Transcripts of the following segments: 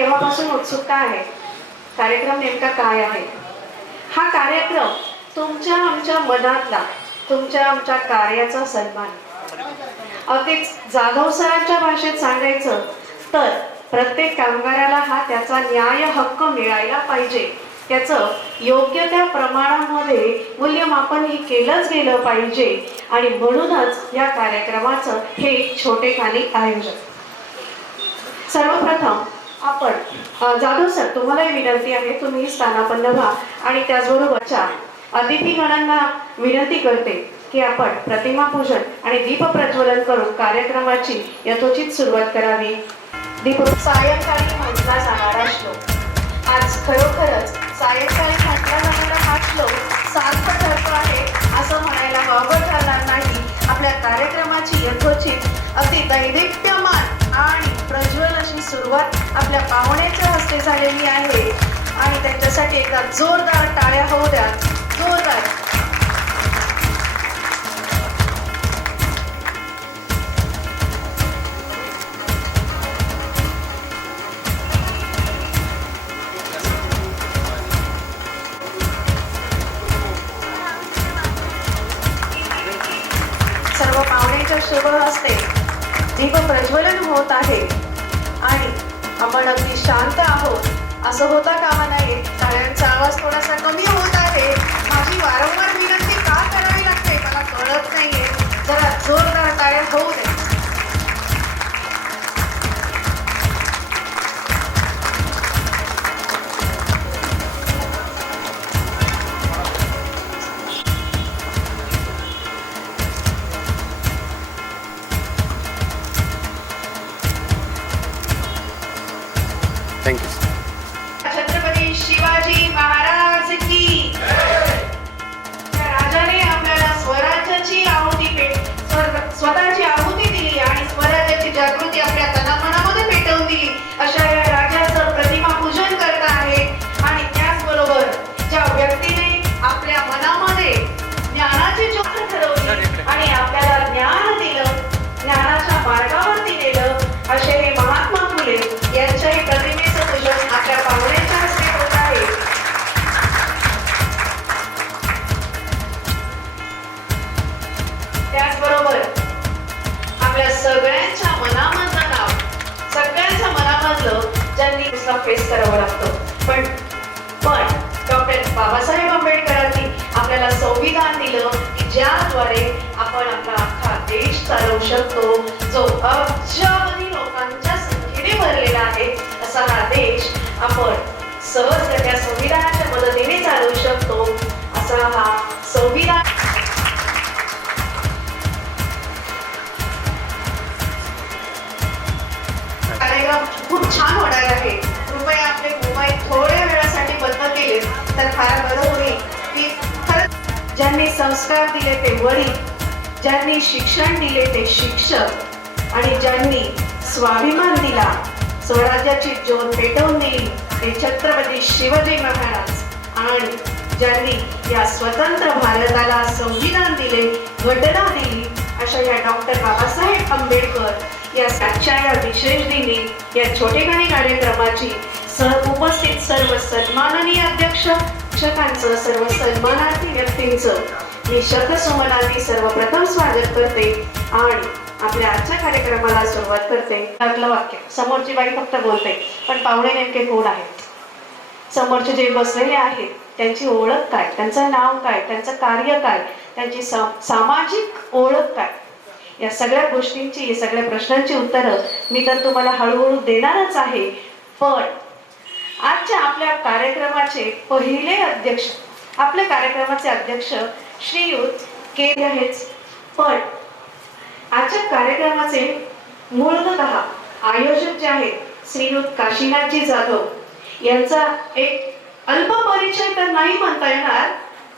केव्हापासून उत्सुकता आहे, कार्यक्रम नेमका काय आहे. हा कार्यक्रम तुमच्या आमच्या मनातला, तुमच्या आमच्या कार्याचा सन्मान. अगदीच जाधव सरांच्या भाषेत सांगायचं तर प्रत्येक कामगाराला हा त्याचा न्याय हक्क मिळायला पाहिजे, त्याचं योग्य त्या प्रमाणामध्ये मूल्यमापन हे केलंच गेलं पाहिजे. आणि म्हणूनच या कार्यक्रमाचं हे छोटेखानी आयोजन. सर्वप्रथम आपण जाधव सर, तुम्हाला विनंती आहे, तुम्ही स्थानापन्न व्हा आणि त्याचबरोबरच्या अतिथीगणांना विनंती करते की आपण प्रतिमा पूजन आणि दीप प्रज्वलन करून कार्यक्रमाची यथोचित सुरुवात करावी. दीप सायंकाळी म्हटला जाणारा श्लोक, आज खरोखरच सायंकाळी म्हटला जाणारा हा श्लोक सार्थ ठरतो आहे असं म्हणायला वावग झाला नाही. आपल्या कार्यक्रमाची यथोचित अगदी दैदिप्यमान आणि प्रज्वल अशी सुरुवात आपल्या पाहुण्याच्या हस्ते झालेली आहे आणि त्यांच्यासाठी एकदा जोरदार टाळ्या होऊ द्या. जोरदार. सर्व पाहुण्याच्या शुभ हस्ते दीप प्रज्वलन होत आहे आणि आपण अगदी शांत आहोत असं होता कामा नये. टाळ्यांचा आवाज थोडासा कमी होत आहे. माझी वारंवार विनंती का करावी लागते मला कळत नाहीये. जरा जोरदार टाळ्या होऊ दे. थँक्यू. छत्रपती शिवाजी महाराज की. त्या राजाने आपल्याला स्वराज्याची स्वतःची आहुती दिली आणि स्वराज्याची जागृती आपल्या तनामनामध्ये पेटवून दिली. अशा या राजाचं प्रतिमा पूजन करत आहे. आणि त्याचबरोबर ज्या व्यक्तीने आपल्या मनामध्ये ज्ञानाची ज्योत ठरवली आणि आपल्याला ज्ञान दिलं, ज्ञानाच्या मार्गावरती नेलं, असे हे महात्मा फुले यांच्याही प्रतिमेचं पूजन आपल्या पाहुण्याच्या हस्ते होत आहे. त्याचबरोबर आपल्या सगळ्यांच्या मनामधलं नाव, सगळ्यांच्या मनामधलं ज्यांनी नुसता फेस करावं लागतं, पण डॉक्टर बाबासाहेब आंबेडकरांनी आपल्याला संविधान दिलं की ज्याद्वारे आपण आपला अख्खा देश चालवू शकतो, जो अब्जावधी लोकांच्या संख्येने भरलेला आहे. असा हा देश आपण सहजरित्या संविधानाच्या मदतीने चालवू शकतो. असा हा संविधान. कार्यक्रम खूप छान होणार आहे. कृपया आपले मोबाईल थोड्या वेळासाठी बंद केले तर फार बरं होईल. की खरंच ज्यांनी संस्कार दिले ते वडील, ज्यांनी शिक्षण दिले ते शिक्षक आणि ज्यांनी स्वाभिमान दिला, स्वराज्याची ज्योत पेटवून दिली ते छत्रपती शिवाजी महाराज. आणि ज्यांनी या स्वतंत्र भारताला संविधान दिले, घटना दिली, अशा या डॉक्टर बाबासाहेब आंबेडकर या आजच्या या विशेष दिनी या छोटेखानी कार्यक्रमाची उपस्थित सर्व सन्माननीय अध्यक्ष, शिक्षकांचं, सर्व सन्मानार्थी व्यक्तींचं मी शतसुमनाने सर्वप्रथम स्वागत करते आणि आपल्या आजच्या कार्यक्रमाला सुरुवात करते. लागलं वाक्य, समोरची बाई फक्त बोलते पण पाहुणे नेमके कोण आहेत, समोरचे जे बसलेले आहेत त्यांची ओळख काय, त्यांचं नाव काय, त्यांचं कार्य काय, त्यांची सामाजिक ओळख काय, या सगळ्या गोष्टींची, या सगळ्या प्रश्नांची उत्तरं मी तर तुम्हाला हळूहळू देणारच आहे. पण आजच्या आपल्या कार्यक्रमाचे पहिले अध्यक्ष, आपल्या कार्यक्रमाचे अध्यक्ष श्रीयुत के आहेच, पण आजच्या कार्यक्रमाचे मूलतः आयोजक जे आहेत श्रीयुत काशीनाथजी जाधव यांचा एक अल्प परिचय तर नाही म्हणता येणार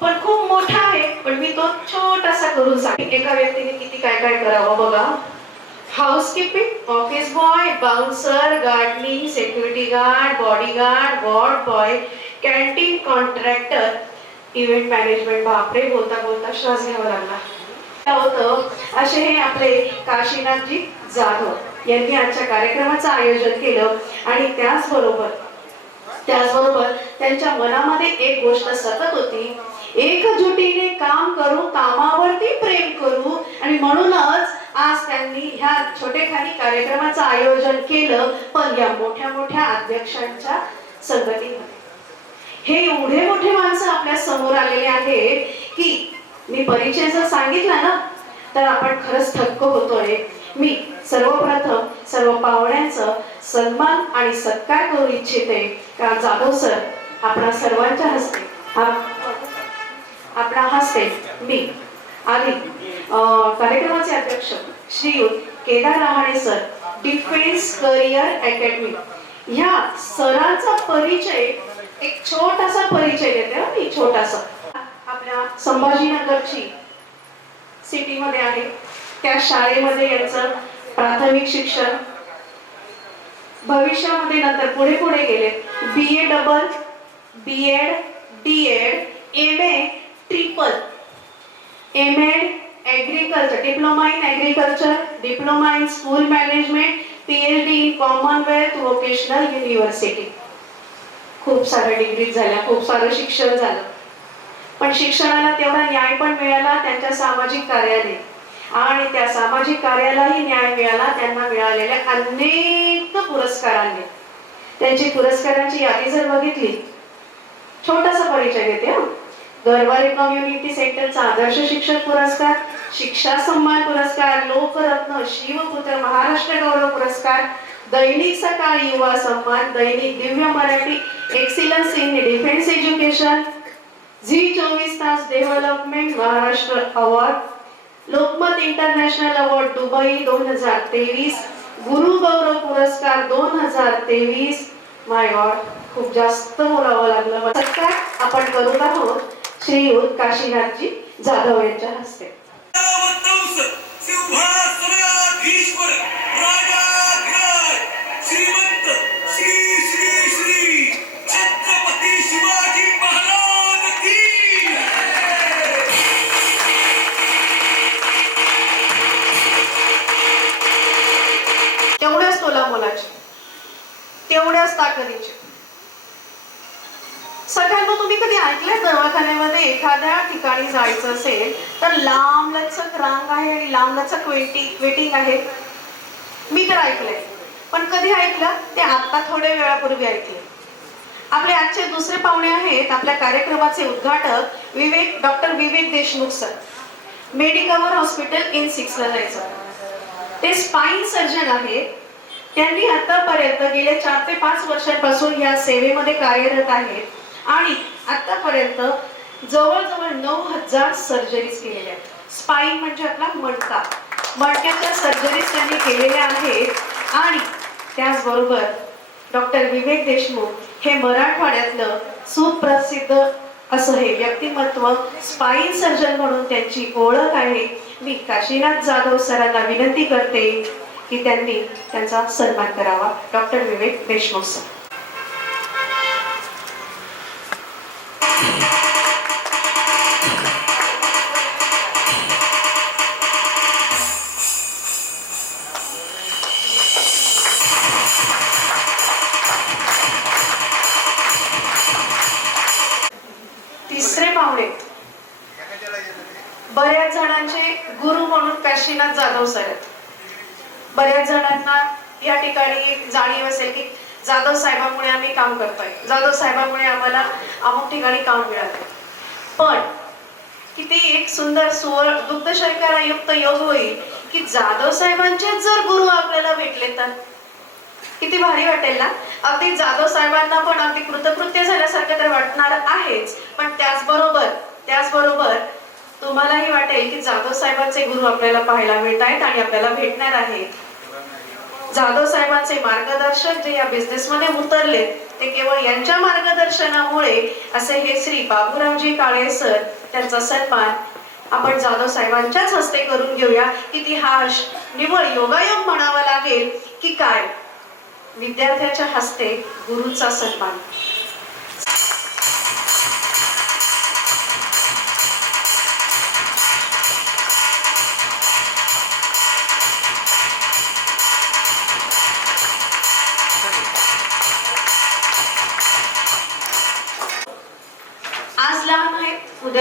पण खूप मोठा आहे, पण मी तो छोटासा करून सांगेन. एका व्यक्तीने किती काय काय करावं बघा. Housekeeping, office boy, bouncer, gardening, security guard, bodyguard, ward boy, canteen contractor, event management. बापरे, बोलता बोलता श्वास घ्यावा लागला होतं. असे हे आपले काशीनाथजी जाधव. यांनी आजच्या कार्यक्रमाचं आयोजन केलं आणि त्याचबरोबर त्यांच्या मनामध्ये एक गोष्ट सतत होती, एकजुटीने काम करू, कामावरती प्रेम करू. आणि म्हणूनच आज त्यांनी ह्या छोटेखानी कार्यक्रमाचं आयोजन केलं, पण या मोठ्या मोठ्या अध्यक्षांच्या संगतीमध्ये. हे एवढे मोठे माणसं आपल्या समोर आलेले आहेत की मी परिचय जर सांगितला ना तर आपण खरंच थक्क होतोय. मी सर्वप्रथम सर्व पाहुण्यांचं सन्मान आणि सत्कार करू इच्छिते. का जाधव सर आपणा सर्वांच्या हस्ते आपल्या हस्ते मी आधी कार्यक्रमाचे अध्यक्ष Shriyut Kedar Rahane sir, defence career academy, ह्या सरांचा परिचय, एक छोटासा परिचय देते मी. छोटासा आपल्या संभाजीनगरची सिटी मध्ये आहे, त्या शाळेमध्ये यांचं प्राथमिक शिक्षण, भविष्यामध्ये नंतर पुढे पुढे गेले BA double, B.Ed, D.Ed, MA triple, M.Ed agriculture, diploma in agriculture, diploma in school management, PhD in Commonwealth vocational university. खूप साऱ्या डिग्री झाल्या, खूप सारं शिक्षण झालं, पण शिक्षणाला तेवढा न्याय पण मिळाला त्यांच्या सामाजिक कार्याने. आणि त्या सामाजिक कार्यालाही न्याय मिळाला त्यांना मिळालेल्या अनेक पुरस्कारांनी. त्यांची पुरस्कारांची यादी जर बघितली, छोटासा परिचय देते. गरवारे कम्युनिटी सेंटरचा आदर्श शिक्षक पुरस्कार, शिक्षा सन्मान पुरस्कार, लोकरत्न, शिवपुत्र महाराष्ट्र गौरव पुरस्कार, दैनिक सकाळ युवा सन्मान, Dainik Divya Marathi excellence in defence education, Zee 24 Taas development Maharashtra award, Lokmat international award Dubai 2023, Guru गौरव पुरस्कार 2023. माय गॉड, खूप जास्त बोलावं लागलं. सत्कार आपण करू आहोत श्रीयुत काशीनाथजी जाधव यांच्या हस्ते. तेवढ्याच तोला मोलाचे, तेवढ्याच ताकदीचे. सगळ्यांना तुम्ही कधी ऐकलंय दवाखान्यामध्ये एखाद्या ठिकाणी जायचं असेल तर लांब लचक रांग आहे आणि लांब लचक वेटिंग आहे? मी तर ऐकलंय, पण कधी ऐकलं ते आता थोड्या वेळापूर्वी ऐकले. आपले आजचे दुसरे पाहुणे आहेत आपल्या कार्यक्रमाचे उद्घाटक doctor Vivek Deshmukh sir, Medicover hospital in 6 sir. ते स्पाइन सर्जन आहेत. त्यांनी आतापर्यंत गेले 4 ते 5 वर्षांपासून या सेवेमध्ये कार्यरत आहेत आणि आतापर्यंत जवळजवळ 9000 सर्जरीज केलेल्या आहेत. स्पाइन म्हणजे आपला मणका, मणक्याच्या सर्जरीज त्यांनी केलेल्या आहेत. आणि त्याचबरोबर डॉक्टर विवेक देशमुख हे मराठवाड्यातलं सुप्रसिद्ध असं हे व्यक्तिमत्व, स्पाइन सर्जन म्हणून त्यांची ओळख आहे. मी काशीनाथ जाधव सरांना विनंती करते की त्यांनी त्यांचा सन्मान करावा. डॉक्टर विवेक देशमुख सर. तिसरे पाहुणे बऱ्याच जणांचे गुरु म्हणून काशीनाथ जाधव सर आहेत. बऱ्याच जणांना या ठिकाणी जाणीव असेल की जाधव साहेबांमुळे आम्ही काम करतोय, जाधव साहेबांमुळे आम्हाला अमुक ठिकाणी काम मिळालं. पण किती एक सुंदर दुग्ध शर्करायुक्त योग होईल की जाधव साहेबांचे जर गुरु आपल्याला भेटले तर किती भारी वाटेल ना. अगदी जाधव साहेबांना पण अगदी कृतकृत्य झाल्यासारखं तर वाटणार आहेच, पण त्याचबरोबर तुम्हालाही वाटेल की जाधव साहेबांचे गुरु आपल्याला पाहायला मिळत आहेत आणि आपल्याला भेटणार आहेत. जाधव साहेबांचे मार्गदर्शक जे या बिझनेस मध्ये उतरले ते केवळ यांच्या मार्गदर्शनामुळे असे हे श्री बाबूरावजी काळे सर, त्यांचा सन्मान आपण जाधव साहेबांच्याच हस्ते करून घेऊया. किती हा निव्वळ योगायोग म्हणावा लागेल की काय. विद्यार्थ्याच्या हस्ते गुरुचा सन्मान.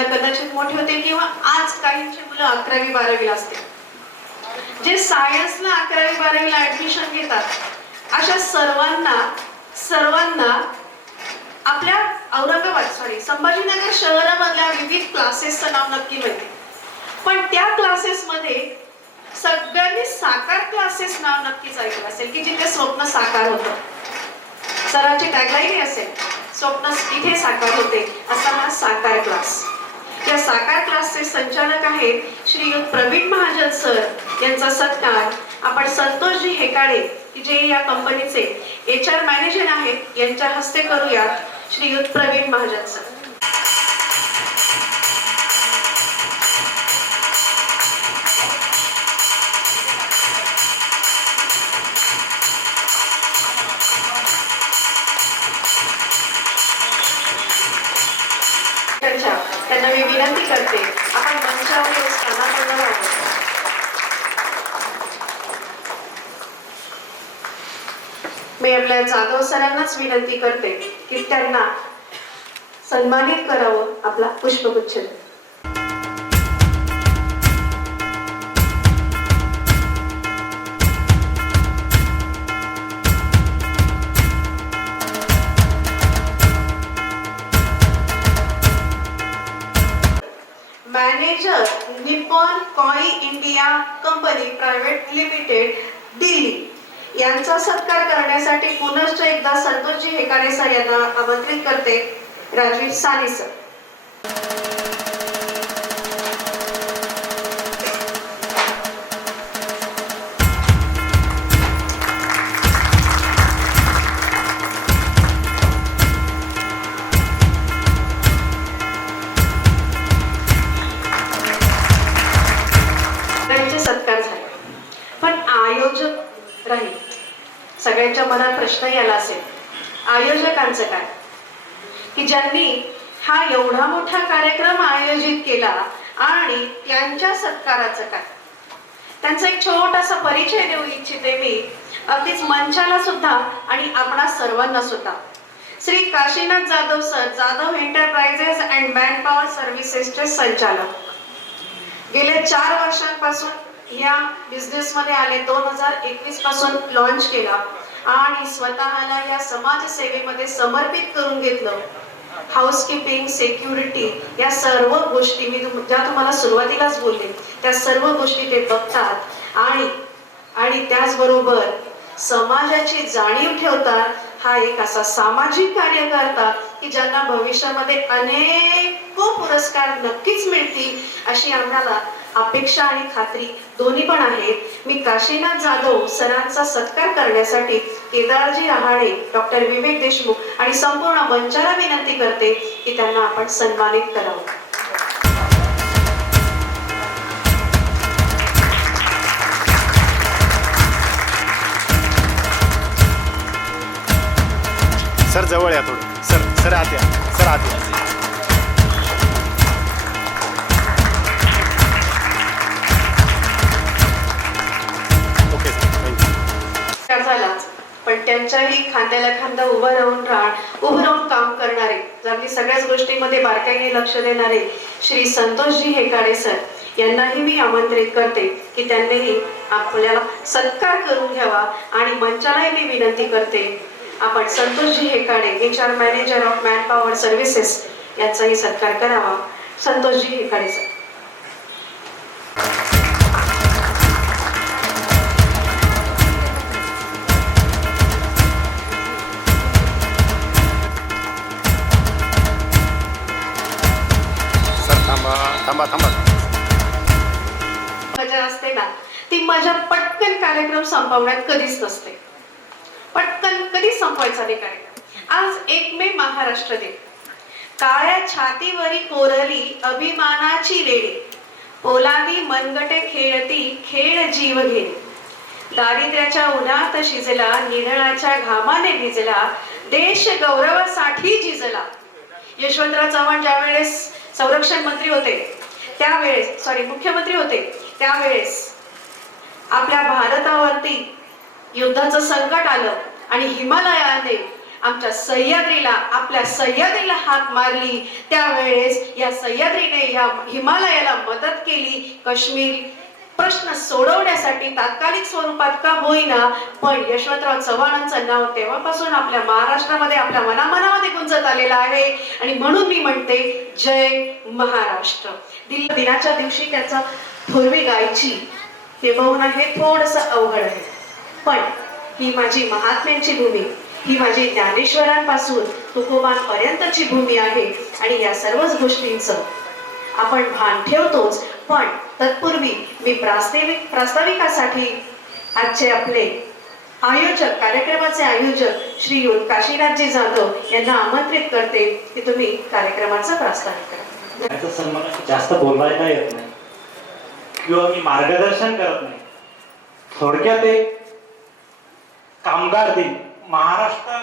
मुलं कदाचित मोठी होतील किंवा आज काहींची मुलं 11वी 12वीला असतील, जे सायन्सला 11वी 12वीला ऍडमिशन घेतात अशा सर्वांना आपल्या संभाजीनगर शहरामधल्या विविध क्लासेसचं नाव नक्की माहिती, पण त्या क्लासेसमध्ये सगळ्यांनी साकार क्लासेस नाव नक्कीच ऐकलं असेल की जिथे स्वप्न साकार होतं. सरांची टॅगलाईन असेल, स्वप्न इथे साकार होते, असा हा साकार क्लास. या साकार क्लासचे संचालक आहेत श्रीयुत प्रवीण महाजन सर, यांचा सत्कार आपण संतोषजी हेकाडे जे या कंपनीचे HR मॅनेजर आहेत यांच्या हस्ते करूयात. श्रीयुत प्रवीण महाजन सर. त्यांना मी विनंती करते आपण मंचावर स्थानापन्न व्हावं. मी आपल्या जाधव सरांनाच विनंती करते की त्यांना सन्मानित करावं आपला पुष्पगुच्छ. Manager Nippon Koei India company private limited Delhi यांचा सत्कार करण्यासाठी पुनश्च एकदा संतोषजी हेकाडे सर यांना आमंत्रित करते. राजवीर साने सर. सत्कार झाला, पण आयोजक राहील. सगळ्यांच्या मनात प्रश्न यायला असेल, आयोजकांचं काय, की ज्यांनी हा एवढा मोठा कार्यक्रम आयोजित केला आणि त्यांच्या सत्काराचं काय. त्यांचा एक छोटासा परिचय देऊ इच्छिते मी, अगदीच मंचाला सुद्धा आणि आपणा सर्वांना सुद्धा. Shri Kashinath Jadhav sir, Jadhav enterprises and manpower सर्व्हिसेसचे संचालक. गेल्या 4 वर्षांपासून या बिझनेस मध्ये आले. 2021 पासून लॉन्च केला आणि स्वतःला या समाज सेवेमध्ये समर्पित करून घेतलं. हाऊसकीपिंग, सिक्युरिटी या सर्व गोष्टी मी ज्या तुम्हाला सुरुवातीलाच बोलले त्या सर्व गोष्टी ते बघतात आणि त्याचबरोबर समाजाची जाणीव ठेवतात. हा एक असा सामाजिक कार्यकर्ता की ज्यांना भविष्यामध्ये अनेक पुरस्कार नक्कीच मिळतील अशी आम्हाला अपेक्षा आणि खात्री दोन्ही पण आहेत. मी काशीनाथ जाधव सरांचा सत्कार करण्यासाठी केदारजी रहाणे, डॉक्टर विवेक देशमुख आणि संपूर्ण मंचाला विनंती करते की त्यांना आपण सन्मानित करावं. सर जवळ या थोडं. सर आत या. सर आत या. Okay sir, thank you. झालाच, पण त्यांच्याही खांद्याला खांदा उभं राहून काम करणारे, अगदी सगळ्याच गोष्टींमध्ये बारकाईने लक्ष देणारे श्री संतोषजी हेकाडे सर यांनाही मी आमंत्रित करते की त्यांनीही आपल्याला सत्कार करून घ्यावा. आणि मंचालाही मी विनंती करते आपण Santoshji हेकाडे, HR manager of manpower services यांचाही सत्कार करावा. संतोषजी हेकाडे सर. थांबा. मजा असते ना, ती मजा पटकन कार्यक्रम संपवण्यात कधीच नसते. पटकन कधी संपवायचा नाही कार्यक्रम. आज 1 मे महाराष्ट्र दिन. काळ्या छातीवरी कोरली अभिमानाची लेडी, पोलादी मनगटे खेळती खेळ जीव घेणे. दारिद्र्याच्या उन्हात शिजला, निधळाच्या घामाने भिजला, देश गौरवासाठी झिजला. यशवंतराव चव्हाण ज्यावेळेस संरक्षण मंत्री होते त्यावेळेस मुख्यमंत्री होते त्यावेळेस आपल्या भारतावरती युद्धाचं संकट आलं आणि हिमालयाने आमच्या सह्याद्रीला, आपल्या सह्याद्रीला हाक मारली, त्यावेळेस या सह्याद्रीने या हिमालयाला मदत केली. काश्मीर प्रश्न सोडवण्यासाठी तात्कालिक स्वरूपात का होईना, पण यशवंतराव चव्हाणांचं नाव तेव्हापासून आपल्या महाराष्ट्रामध्ये, आपल्या मनामनामध्ये गुंजत आलेलं आहे. आणि म्हणून मी म्हणते, जय महाराष्ट्र. दिनाच्या दिवशी त्याचा थोरवी गायची किंबहुना हे थोडंसं अवघड आहे, पण ही माझी महात्म्यांची भूमी, ही माझी ज्ञानेश्वरांपासून तुकोबांपर्यंतची भूमी आहे. आणि या सर्वच गोष्टींचं आपण भान ठेवतोच, पण तत्पूर्वी मी प्रास्ताविकासाठी आजचे आपले आयोजक, कार्यक्रमाचे आयोजक श्रीयुत काशीनाथजी जाधव यांना आमंत्रित करते की तुम्ही कार्यक्रमाचा प्रास्ताविक करा. मला जास्त बोलवायला येत नाही किंवा मी मार्गदर्शन करत नाही. थोडक्यात एक कामगार दिन, महाराष्ट्र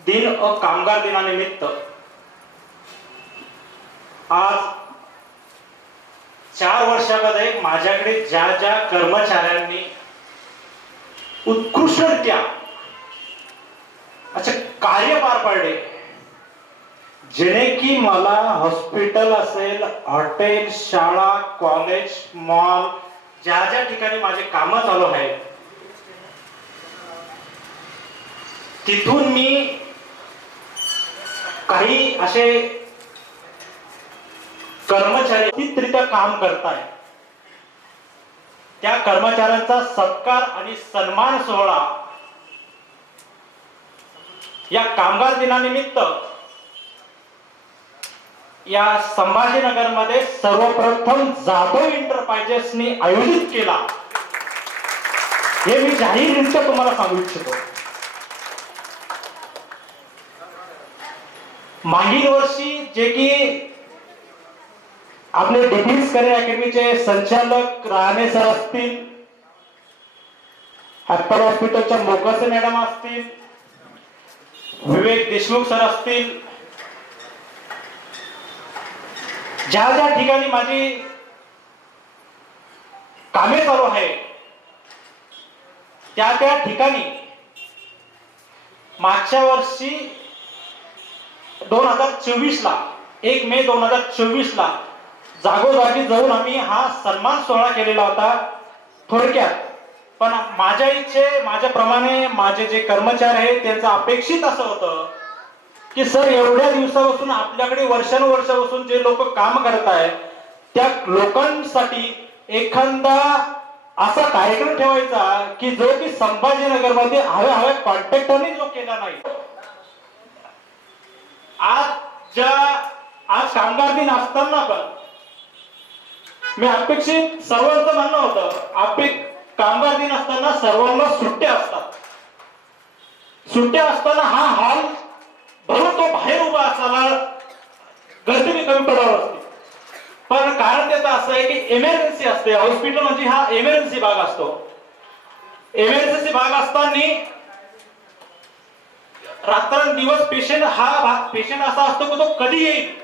दिन व कामगार दिनानिमित्त आज 4 वर्षामध्ये माझ्याकडे ज्या ज्या कर्मचाऱ्यांनी उत्कृष्टरित्या असे कार्य पार पाडले, जेणे की मला हॉस्पिटल असेल, हॉटेल, शाळा, कॉलेज, मॉल, ज्या ज्या ठिकाणी माझे कामं चालू आहेत, तिथून मी काही असे कर्मचारी हितरित्या काम करताय, त्या कर्मचाऱ्यांचा सत्कार आणि सन्मान सोहळा या कामगार दिनानिमित्त या संभाजीनगरमध्ये सर्वप्रथम जाधव एंटरप्राइजेसनी आयोजित केला. हे मी जाहीररित्या तुम्हाला सांगू इच्छितो. मागील वर्षी जे की आपले डिफेन्स करिअर अकॅडमीचे संचालक राणे सर असतील, हॅप्पल हॉस्पिटलच्या मोकासे मॅडम असतील, विवेक देशमुख सर असतील, ज्या ज्या ठिकाणी माझी कामे चालू आहे त्या त्या ठिकाणी मागच्या वर्षी 2024 ला 1 मे 2024 ला जागोजागी जाऊन आम्ही हा सन्मान सोहळा केलेला होता. थोडक्यात, पण माझ्या माझ्याप्रमाणे माझे जे कर्मचारी आहेत त्यांचं अपेक्षित असं होतं की सर, एवढ्या दिवसापासून आपल्याकडे वर्षानुवर्षापासून जे लोक काम करत आहेत त्या लोकांसाठी एखादा असा कार्यक्रम ठेवायचा की जो की संभाजीनगरमध्ये हव्या कॉन्ट्रॅक्टरने जो केला नाही. आज कामगार दिन असताना पण मी अपेक्षित सर्वांचं म्हणणं होतं, कामगार दिन असताना सर्वांना सुट्ट्या असतात. सुट्ट्या असताना हा हॉल भरून तो बाहेर उभा असावा, गर्दी कमी पडावर असते. पण कारण त्याचं असं आहे की इमर्जन्सी असते. हॉस्पिटल म्हणजे हा इमर्जन्सी भाग असतो. इमर्जन्सी भाग असताना रात्रंदिवस पेशंट असा असतो की तो कधी येईल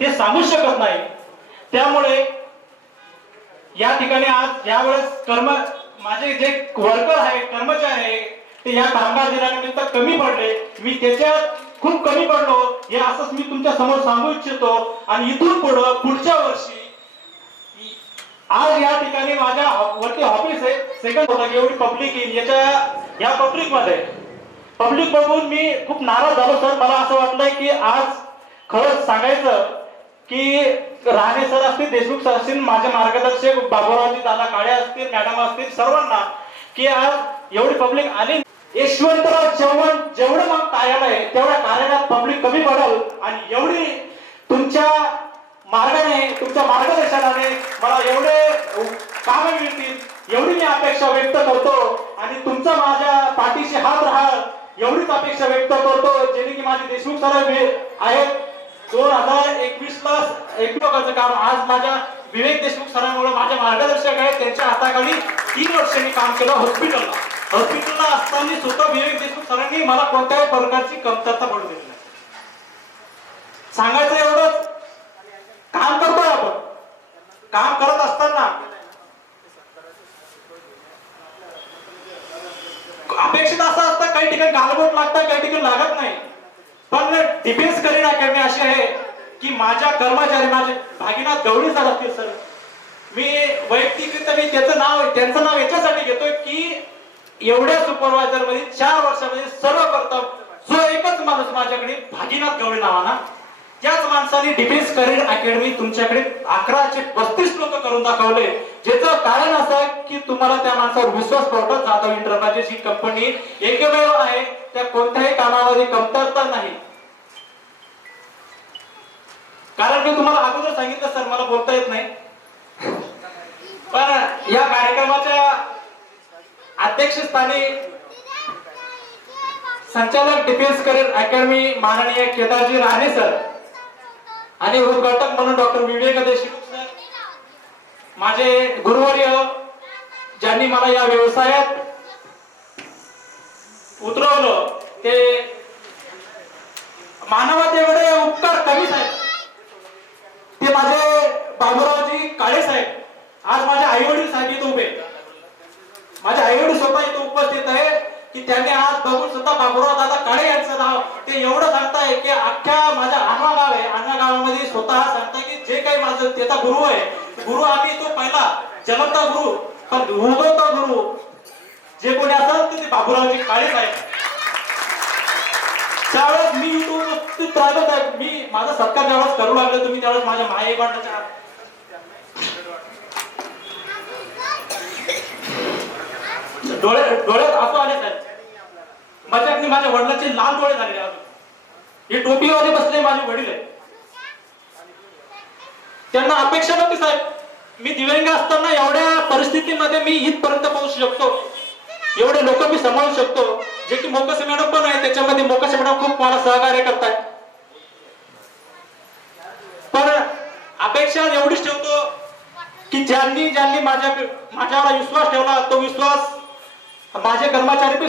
ते सांगू शकत नाही. त्यामुळे या ठिकाणी आज यावेळेस माझे जे वर्कर आहे, कर्मचारी आहे, ते या कामगार दिनानिमित्त कमी पडले. मी त्याच्यात खूप कमी पडलो हे असंच मी तुमच्या समोर सांगू इच्छितो. आणि इथून पुढच्या वर्षी आज या ठिकाणी माझ्या वरती ऑफिस आहे, सेकंड होता एवढी पब्लिक येईल. या पब्लिक बघून मी खूप नाराज झालो सर. मला असं वाटलंय की आज खरंच सांगायचं की राणे सर असतील, देशमुख सर असतील, माझे मार्गदर्शक बाबूरावजी दादा काळे असतील, मॅडम असतील, सर्वांना की आज एवढी पब्लिक आली. यशवंतराव चव्हाण जेवढं मग कार्यालय आहे तेवढ्या कार्यालयात पब्लिक कमी पडेल आणि एवढी तुमच्या मार्गाने, तुमच्या मार्गदर्शनाने मला एवढे कामे मिळतील एवढी मी अपेक्षा व्यक्त करतो. आणि तुमचा माझ्या पाठीशी हात राहाल एवढीच अपेक्षा व्यक्त करतो. जेणे की माझे देशमुख सर आहेत. 2021 ला लोकांचं काम आज माझ्या विवेक देशमुख सरांमुळे माझे मार्गदर्शक आहेत, त्यांच्या हाताखाली 3 वर्ष मी काम केलं. हॉस्पिटलला असताना सुद्धा विवेक देशमुख सरांनी मला कोणत्याही प्रकारची कमतरता पडू देत नाही. सांगायचं एवढंच, काम करतोय आपण. काम करत असताना अपेक्षित असं असतं काही काही ठिकाणी गालबोट लागतात, काही ठिकाणी लागत नाही. पण डिफेन्स करिअर अकॅडमी अशी आहे की माझ्या कर्मचारी माझे भागीनाथ गवळी सर असतील सर, मी वैयक्तिकरित्या मी त्यांचं नाव याच्यासाठी घेतोय की एवढ्या सुपरवायझर मध्ये 4 वर्षामध्ये सर्वप्रथम जो एकच माणूस माझ्याकडे भागीनाथ गवळी नावाना, त्याच माणसाने डिफेन्स करिअर अकॅडमी तुमच्याकडे 1135 लोक करून दाखवले. ज्याचं कारण असं की तुम्हाला त्या माणसावर विश्वास ठेवतात. जाधव एंटरप्राइजेस ही कंपनी एकमेव आहे त्या कोणत्याही कामामध्ये कमतरता नाही. कारण मी तुम्हाला अगोदर सांगितलं सर, मला बोलता येत नाही, पण या कार्यक्रमाच्या अध्यक्षस्थानी संचालक डिफेन्स करिअर अकॅडमी माननीय केदारजी राणे सर आणि उद्घाटक म्हणून डॉक्टर विवेक देशमुख सर, माझे गुरुवर्य, ज्यांनी मला या व्यवसायात उतरवलं. ते मानवात एवढे उपकार कमीच आहेत. ते माझे बाबूरावजी काळे साहेब, आज माझे आई वडील साहेब इथे उभे, माझे आई वडील स्वतः इथे उपस्थित आहे की त्यांनी आज बघून सुद्धा बाबूराव दादा काळे यांचं नाव ते एवढं सांगताय की अख्ख्या माझ्या अन्ना गाव आहे, अन्ना गावामध्ये स्वतः सांगताय की जे काही माझं त्याचा गुरु आहे, गुरु आम्ही तो पहिला जलमता गुरु, पण उगवता गुरु जे कोणी असेल ते बाबूरावजी काळे साहेब. त्यावेळेस मी इथून उपस्थित राहिलो साहेब, मी माझा सत्कार ज्यावेळेस करू लागलो तुम्ही त्यावेळेस माझ्या माई वडिलांच्या डोळ्यात आसू आले साहेब. माझ्याकडे माझ्या वडिलांचे लाल डोळे झालेले अजून. हे टोपीवाले बसले माझे वडील आहे. त्यांना अपेक्षा नव्हती साहेब, मी दिव्यांग असताना एवढ्या परिस्थितीमध्ये मी इथपर्यंत पोहोचू शकतो, एवढे लोक मी सांभाळू शकतो. जे की मोकसे मॅडम पण आहे, त्याच्यामध्ये मोकसे मॅडम खूप मला सहकार्य करतात. पण अपेक्षा एवढीच ठेवतो की ज्यांनी माझ्यावर विश्वास ठेवला तो विश्वास माझे कर्मचारी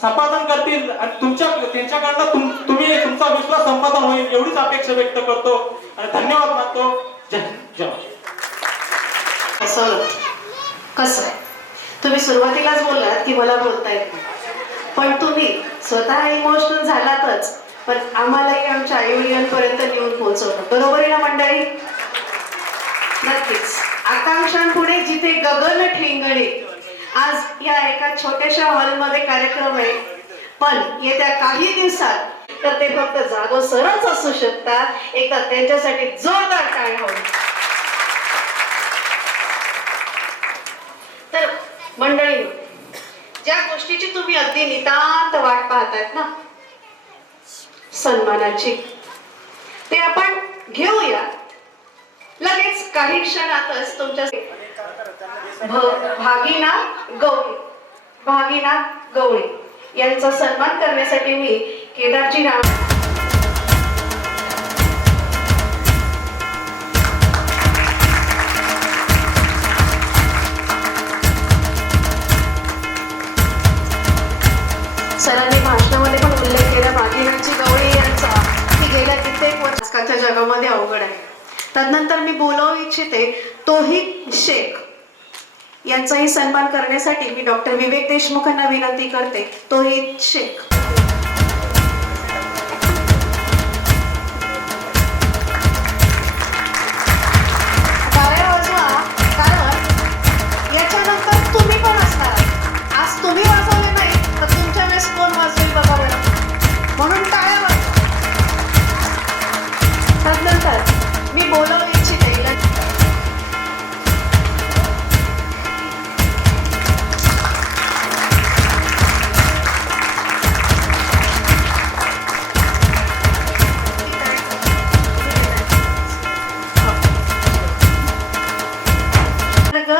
संपादन करतील आणि त्यांच्याकडनं तुम्ही तुमचा विश्वास संपादन होईल एवढीच अपेक्षा व्यक्त करतो आणि धन्यवाद मानतो. जय. कसं आहे, तुम्ही सुरुवातीलाच बोललात की मला बोलता येत नाही, पण तुम्ही स्वतः इमोशनल झालातच, पण आम्हालाही आमच्या आई वडिलांपर्यंत नेऊन पोहोचवलं. बरोबर आहे ना मंडळी? नक्कीच. आकांक्षांपुढे जिथे गगन ठेंगणे, आज या एका छोट्याशा हॉलमध्ये कार्यक्रम आहे, पण येत्या काही दिवसात तर ते फक्त जागोसरच असू शकतात. एकदा त्यांच्यासाठी जोरदार टाळ्या होईल. तर मंडळी, ज्या गोष्टीची तुम्ही अगदी नितांत वाट पाहतायत ना, सन्मानाची, ते आपण घेऊया लगेच काही क्षणातच. तुमच्या भागीनाथ गवळी यांचा सन्मान करण्यासाठी मी केदारजी राणे सरांनी भाषणामध्ये पण उल्लेख केला भागीनाथजी गवळी यांचा, की गेल्या कित्येक वर्षाच्या जगामध्ये अवघड आहे. तदनंतर मी बोलावू इच्छिते तौहीद शेख यांचाही सन्मान करण्यासाठी मी डॉक्टर विवेक देशमुखांना विनंती करते. तौहीद शेख. टाळ्या वाजवा, कारण याच्यानंतर तुम्ही पण असणार. आज तुम्ही वाजवले नाही तर तुमच्या वेळेस कोण वाजवेल बघा बरं, म्हणून टाळ्या वाजवा. तदनंतर मी बोलावू इच्छिते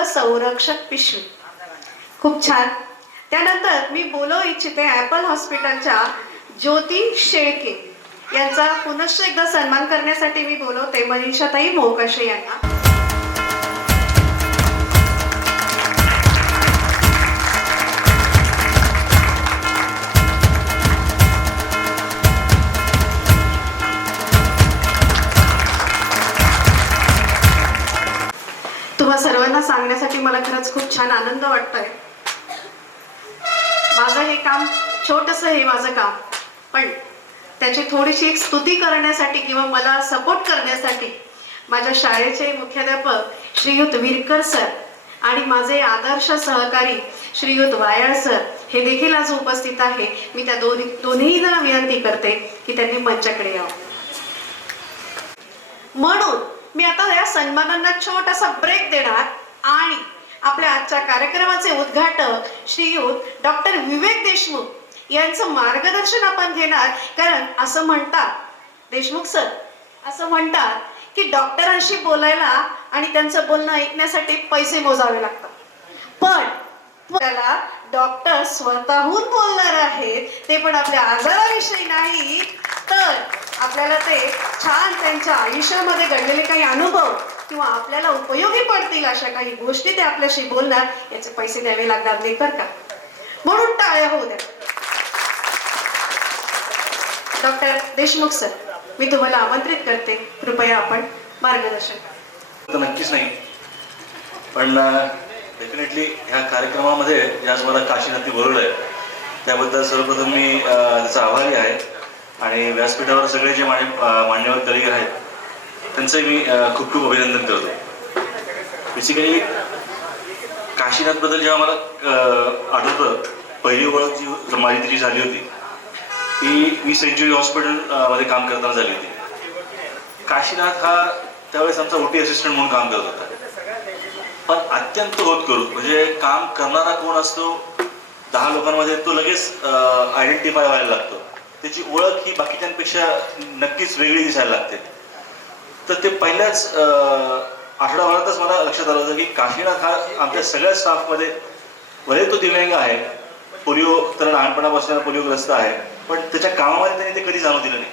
संरक्षक पिशवी, खूप छान. त्यानंतर मी बोलवू इच्छिते ॲपल हॉस्पिटलच्या ज्योती शेळके यांचा पुनश्च एकदा सन्मान करण्यासाठी मी बोलवते मनीषाताई मोकाशे यांना. तुम्हा सर्वांना सांगण्यासाठी मला खरंच खूप छान आनंद वाटतोय. माझं हे काम छोटंसं हे माझं काम, पण त्याची थोडीशी एक स्तुती करण्यासाठी किंवा मला सपोर्ट करण्यासाठी माझ्या शाळेचे मुख्याध्यापक श्रीयुत विरकर सर आणि माझे आदर्श सहकारी श्रीयुत वायाळ सर हे देखील आज उपस्थित आहे. मी त्या दोन्ही जण विनंती करते की त्यांनी मंचाकडे यावं. म्हणून मी आता या सन्मानांना छोटासा ब्रेक देणार आणि आपल्या आजच्या कार्यक्रमाचे उद्घाटक श्रीयुत डॉक्टर विवेक देशमुख यांचं मार्गदर्शन आपण घेणार. कारण असं म्हणतात, देशमुख सर असं म्हणतात की डॉक्टरांशी बोलायला आणि त्यांचं बोलणं ऐकण्यासाठी पैसे मोजावे लागतात, पण त्याला डॉक्टर स्वतःहून बोलणार आहेत, ते पण आपल्या आजाराविषयी नाही तर आपल्याला ते छान त्यांच्या आयुष्यामध्ये घडलेले काही अनुभव किंवा आपल्याला उपयोगी पडतील अशा काही गोष्टी ते आपल्याशी बोलणार. याचे पैसे द्यावे लागणार नाही तर का, म्हणून टाळ्या होऊ द्या. डॉक्टर देशमुख सर, मी तुम्हाला आमंत्रित करते, कृपया आपण मार्गदर्शन करा. नक्कीच नाही, पण डेफिनेटली ह्या कार्यक्रमामध्ये आज मला काशीनाथनी बोलवलं आहे त्याबद्दल सर्वप्रथम मी त्याचा आभारी आहे. आणि व्यासपीठावर सगळे जे मान्यवर कलिग आहेत त्यांचं मी खूप खूप अभिनंदन करतो. बेसिकली काशीनाथबद्दल जेव्हा मला आठवतं, पहिली ओळख जी माझी तिची झाली होती ती मी सेंच्युरी हॉस्पिटलमध्ये काम करताना झाली होती. काशीनाथ हा त्यावेळेस आमचा ओटी असिस्टंट म्हणून काम करत होता, पण अत्यंत होतकरू, म्हणजे काम करणारा कोण असतो 10 लोकांमध्ये तो लगेच आयडेंटिफाय व्हायला लागतो. त्याची ओळख ही बाकीच्यांपेक्षा नक्कीच वेगळी दिसायला लागते. तर ते पहिल्याच आठवड्याभरातच मला लक्षात आलं होतं की काशीनाथ हा आमच्या सगळ्या स्टाफमध्ये, भले तो दिव्यांग आहे, पोलिओ तर लहानपणापासून पोलिओग्रस्त आहे, पण त्याच्या कामामध्ये त्याने ते कधी जाणून दिलं नाही.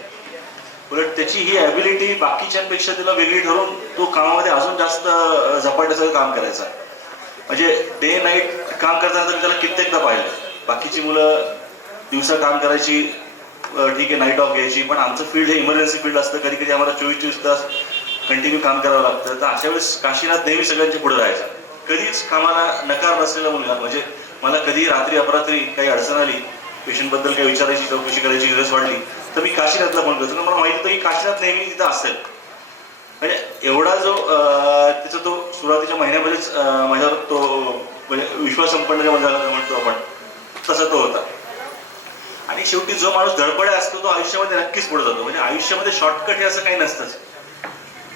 उलट त्याची ही ॲबिलिटी बाकीच्यांपेक्षा त्याला वेगळी ठरवून तो कामामध्ये अजून जास्त झपाट्याचं काम करायचा. म्हणजे डे नाईट काम करताना तर त्याला कित्येकदा पाहिलं. बाकीची मुलं दिवसा काम करायची, ठीक आहे, नाईट ऑफ घ्यायची, पण आमचं फील्ड हे इमर्जन्सी फील्ड असतं. कधी कधी आम्हाला 24 तास कंटिन्यू काम करावं लागतं. तर अशा वेळेस काशीनाथ नेहमी सगळ्यांच्या पुढे राहायचा. कधीच कामाला नकार नसलेला मुलगा. म्हणजे मला कधी रात्री अपरात्री काही अडचण आली, पेशंटबद्दल काही विचारायची, चौकशी करायची गरज वाटली, तर मी काशीनाथला फोन करतो. मला माहिती होतं की काशीनाथ नेहमी तिथं असेल. म्हणजे एवढा जो त्याचा तो सुरुवातीच्या महिन्यामध्येच माझ्यावर तो म्हणजे विश्वास संपन्न जेव्हा झाला म्हणतो आपण, तसा तो होता. आणि शेवटी जो माणूस धडपडा असतो तो आयुष्यामध्ये नक्कीच पुढे जातो. म्हणजे आयुष्यामध्ये शॉर्टकट हे असं काही नसतंच.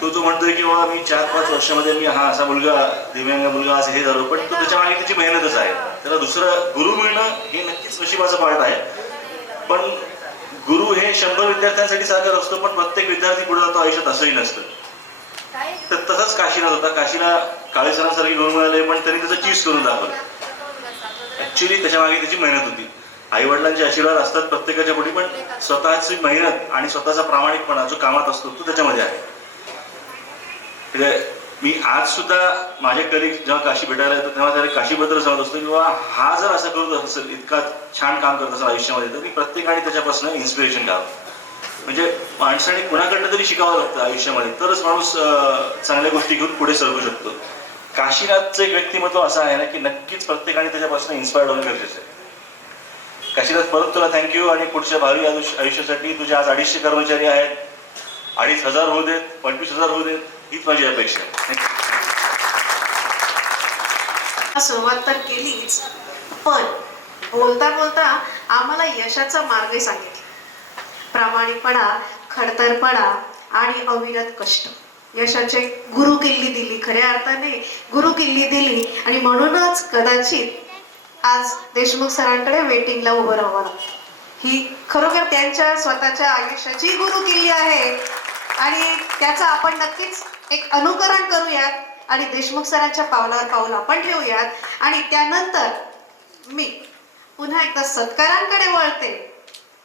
तो जो म्हणतोय की बाबा मी 4-5 वर्षामध्ये मी हा असा मुलगा, दिव्यांग मुलगा असं हे झालो, पण तो त्याच्या मागे त्याची मेहनतच आहे. त्याला दुसरं गुरु मिळणं हे नक्कीच नशिबाचा पार्ट आहे. पण गुरु हे 100 विद्यार्थ्यांसाठी सारखं असतो, पण प्रत्येक विद्यार्थी पुढे जातो आयुष्यात असंही नसतं. तर तसंच काशीनाथ होता. काशीला काळे सरांसारखी गुरु मिळाले, पण त्यांनी त्याचं चीज करून दाखवलं. ऍक्च्युली त्याच्या मागे त्याची मेहनत होती. आई वडिलांचे आशीर्वाद असतात प्रत्येकाच्या पुढे, पण स्वतःची मेहनत आणि स्वतःचा प्रामाणिकपणा जो कामात असतो तो त्याच्यामध्ये आहे. मी आज सुद्धा माझे कलिग जेव्हा काशी भेटायला येतो तेव्हा त्याला काशीबद्दल सांगत असतो की बाबा हा जर असं करत असेल, इतका छान काम करत असेल आयुष्यामध्ये, तर मी प्रत्येकाने त्याच्यापासून इन्स्पिरेशन घ्यावं. म्हणजे माणसाने कुणाकडनं तरी शिकावं लागतं आयुष्यामध्ये, तरच माणूस चांगल्या गोष्टी घेऊन पुढे सरकू शकतो. काशीनाथचं एक व्यक्तिमत्व असं आहे ना की नक्कीच प्रत्येकाने त्याच्यापासून इन्स्पायर्ड होणं गरजेचं आहे. काशीनाथ, परत तुला थँक्यू. आणि पुढच्या भावी आयुष्यासाठी तुझे आज 250 कर्मचारी आहेत, 2500 होऊ देत, 25,000 होऊ देत, हीच माझी अपेक्षा आहे. सुरुवात तर केलीच, पण बोलता बोलता आम्हाला यशाचा मार्ग सांगितला. प्रामाणिकपणा, खडतरपणा आणि अविरत कष्ट यशाचे गुरु किल्ली दिली. खऱ्या अर्थाने गुरु किल्ली दिली. आणि म्हणूनच कदाचित आज देशमुख सरांकडे वेटिंगला उभं राहावं लागतं. ही खरोखर त्यांच्या स्वतःच्या आयुष्याची गुरु किल्ली आहे आणि त्याचं आपण नक्कीच एक अनुकरण करूयात आणि देशमुख सरांच्या पावलावर पाऊल आपण ठेवूयात. आणि त्यानंतर मी पुन्हा एकदा सत्कारांकडे वळते.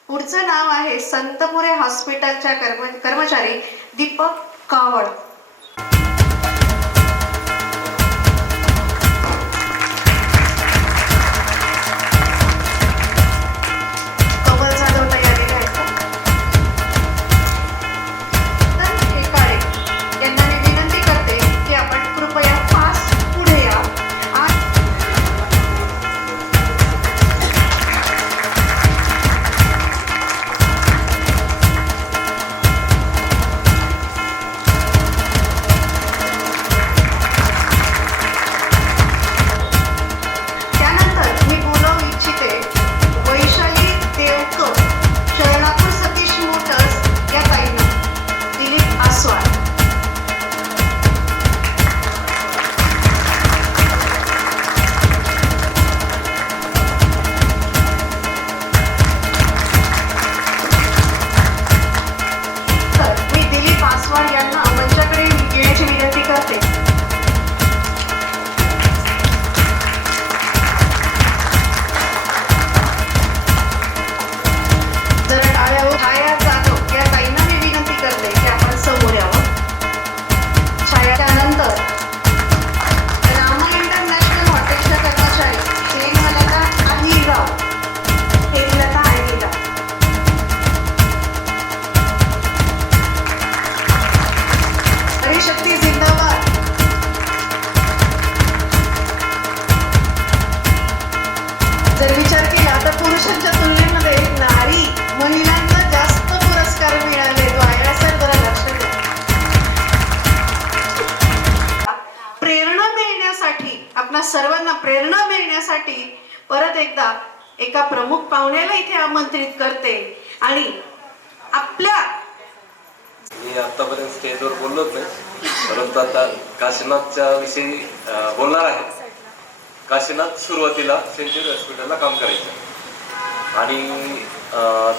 पुढचं नाव आहे संतपुरे हॉस्पिटलच्या कर्मचारी दीपक कावड. सर्वांना प्रेरणा मिळण्यासाठी परत एकदा एका प्रमुख पाहुण्याला इथे आमंत्रित करते आणि आपल्या मी आतापर्यंत स्टेजवर बोललोच नाही, परंतु आता काशीनाथच्या विषयी बोलणार आहे. काशीनाथ सुरुवातीला सेंचुरी हॉस्पिटलला काम करायचं आणि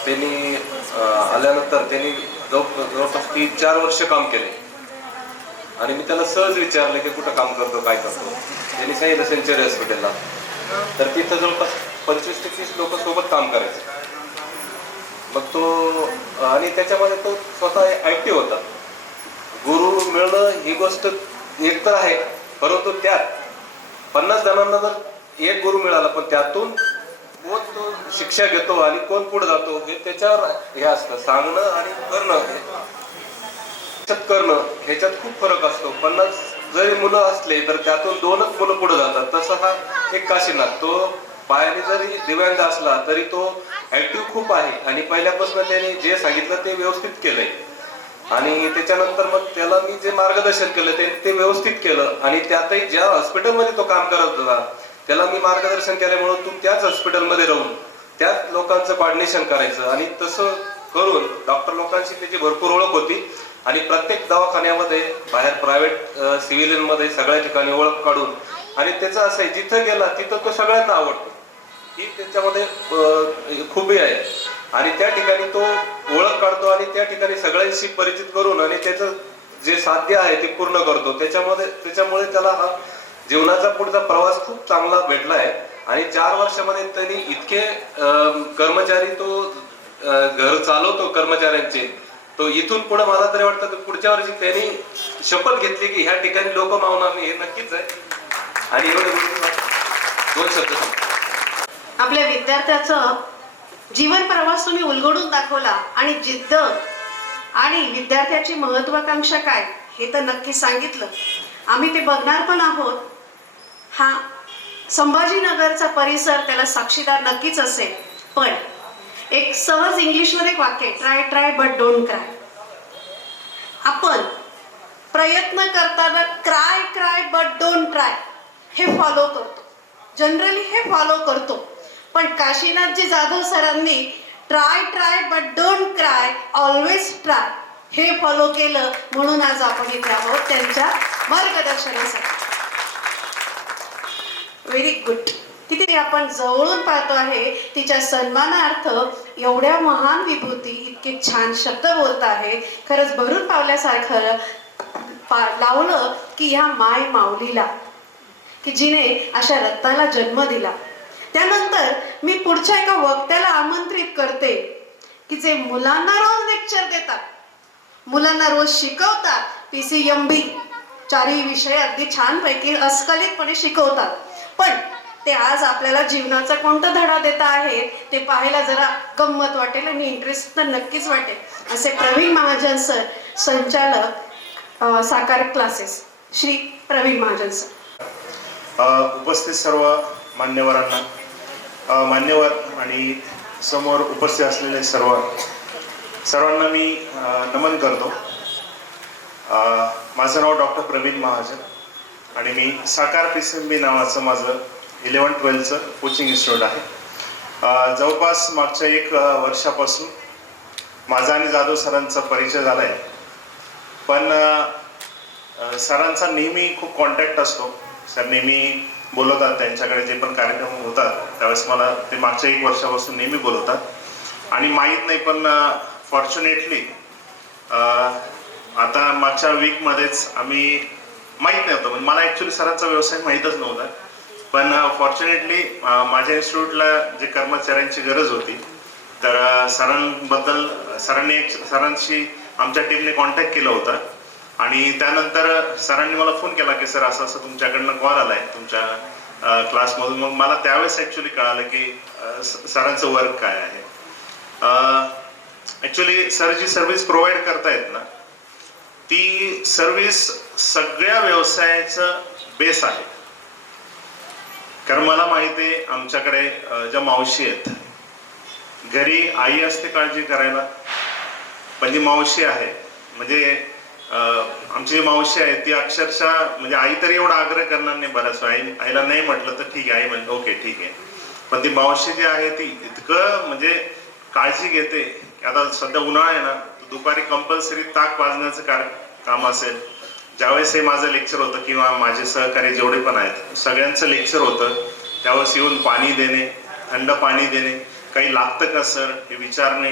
त्यांनी आल्यानंतर त्यांनी जवळपास 3-4 वर्ष काम केले आणि मी त्याला सहज विचारलं की कुठं काम करतो, काय करतो. त्यांनी सांगितलं सेंचुरी हॉस्पिटलला. तर तिथं जवळपास 25 ते 30 लोक सोबत काम करायचे. मग तो आणि त्याच्यामध्ये तो स्वतः ऍक्टिव्ह होता. गुरु मिळणं ही गोष्ट एक तर आहे, परंतु त्यात 50 जणांना जर एक गुरु मिळाला पण त्यातून कोण तो शिक्षा घेतो आणि कोण पुढे जातो हे त्याच्यावर हे असतं. सांगणं आणि करणं ह्याच्यात खूप फरक असतो. 50 जरी मुलं असले तर त्यातून 2च मुलं पुढे जातात. तसं हा एक काशीनाथ, तो पायाने जरी दिव्यांग असला तरी तो ऍक्टिव्ह खूप आहे आणि पहिल्यापासून त्याने जे सांगितलं ते व्यवस्थित केलंय. आणि त्याच्यानंतर मग त्याला मी जे मार्गदर्शन केलं ते व्यवस्थित केलं. आणि त्यातही ज्या हॉस्पिटलमध्ये तो काम करत होता त्याला मी मार्गदर्शन केल्यामुळे तू त्याच हॉस्पिटलमध्ये राहून त्याच लोकांचं कोऑर्डिनेशन करायचं. आणि तसं करून डॉक्टर लोकांशी त्याची भरपूर ओळख होती आणि प्रत्येक दवाखान्यामध्ये बाहेर प्रायव्हेट सिव्हिलियनमध्ये सगळ्या ठिकाणी ओळख काढून आणि त्याचं असं आहे जिथं गेला तिथं तो सगळ्यांना आवडतो. ही त्याच्यामध्ये खूबी आहे. आणि त्या ठिकाणी तो ओळख काढतो आणि त्या ठिकाणी सगळ्यांशी परिचित करून आणि त्याचं जे साध्य आहे ते पूर्ण करतो. त्याच्यामुळे त्याला हा जीवनाचा पुढचा प्रवास खूप चांगला भेटला आहे. आणि 4 वर्षामध्ये त्यांनी इतके कर्मचारी तो घर चालवतो कर्मचाऱ्यांचे. तो इथून पुढे मला तरी वाटतं की पुढच्या वर्षी त्यांनी शपथ घेतली की ह्या ठिकाणी लोक मावणार नाही, हे नक्कीच आहे. आणि एवढे 2 शब्द आपल्या विद्यार्थ्याचं जीवन प्रवास तुम्ही उलगडून दाखवला आणि जिद्द आणि विद्यार्थ्याची महत्वाकांक्षा काय हे तर नक्की सांगितलं. आम्ही ते बघणार पण आहोत. हा संभाजीनगरचा परिसर त्याला साक्षीदार नक्कीच असेल. पण एक सहज इंग्लिशमध्ये एक वाक्य, ट्राय बट डोंट क्राय. आपण प्रयत्न करताना क्राय बट डोंट ट्राय हे फॉलो करतो, जनरली हे फॉलो करतो. पण काशीनाथजी जाधव सरांनी try but don't cry, always try हे फॉलो केलं. म्हणून आज आपण इथे आहोत त्यांच्या मार्गदर्शनासाठी. Very good. तिथे आपण जवळून पाहतो आहे तिच्या सन्मानार्थ एवढ्या महान विभूती इतके छान शब्द बोलत आहे. खरंच भरून पावल्यासारखं लावलं की ह्या माय माऊलीला की जिने अशा रत्नाला जन्म दिला. त्यानंतर मी पुढच्या एका वक्त्याला आमंत्रित करते की जे मुलांना रोज लेक्चर देतात, मुलांना रोज शिकवतात. PCMB 4ही विषय अगदी छानपैकी अस्खलितपणे शिकवतात. पण ते आज आपल्याला जीवनाचा कोणता धडा देता आहे ते पाहायला जरा गंमत वाटेल आणि इंटरेस्ट तर नक्कीच वाटेल. असे प्रवीण महाजन सर, संचालक साकार क्लासेस, श्री प्रवीण महाजन सर. उपस्थित सर्व मान्यवरांना, मान्यवर आणि समोर उपस्थित असलेले सर्वांना मी नमन करतो. माझं नाव डॉक्टर प्रवीण महाजन आणि मी साकार PCMB नावाचं माझं 11-12चं कोचिंग इन्स्टिट्यूट आहे. जवळपास मागच्या 1 वर्षापासून माझा आणि जाधव सरांचा परिचय झाला आहे. पण सरांचा नेहमी खूप कॉन्टॅक्ट असतो. सर नेहमी बोलवतात, त्यांच्याकडे जे पण कार्यक्रम होतात त्यावेळेस मला ते मागच्या 1 वर्षापासून नेहमी बोलवतात. आणि माहीत नाही पण फॉर्च्युनेटली आता मागच्या वीकमध्येच आम्ही माहीत नव्हतं, म्हणजे मला ॲक्च्युली सरांचा व्यवसाय माहीतच नव्हता. पण फॉर्च्युनेटली माझ्या इन्स्टिट्यूटला जे कर्मचाऱ्यांची गरज होती तर सरांशी आमच्या टीमने कॉन्टॅक्ट केला होता. आणि त्यानंतर सरांनी मला फोन केला की सर असं असं तुमच्याकडनं कॉल आला आहे तुमच्या क्लासमधून. मग मला त्यावेळेस ॲक्च्युली कळालं की सरांचं वर्क काय आहे. ॲक्च्युली सर जी सर्व्हिस प्रोव्हाइड करतायत ना ती सर्व्हिस सगळ्या व्यवसायाचं बेस आहे. कारण मला माहिती आहे आमच्याकडे ज्या मावशी आहेत, घरी आई असते काळजी करायला, पण जी मावशी आहे म्हणजे आमची जी मावशी आहे ती अक्षरशः म्हणजे आई तरी एवढा आग्रह करणार नाही बऱ्याच आईला नाही म्हटलं तर ठीक आहे, आई म्हणते ओके ठीक आहे. पण ती मावशी जी आहे ती इतकं म्हणजे काळजी घेते की आता सध्या उन्हाळा आहे ना, दुपारी कंपल्सरी ताक वाजण्याचं काम असेल. ज्यावेळेस हे माझं लेक्चर होतं किंवा माझे सहकारी जेवढे पण आहेत सगळ्यांचं लेक्चर होतं, त्यावेळेस येऊन पाणी देणे, थंड पाणी देणे, काही लागतं का सर हे विचारणे.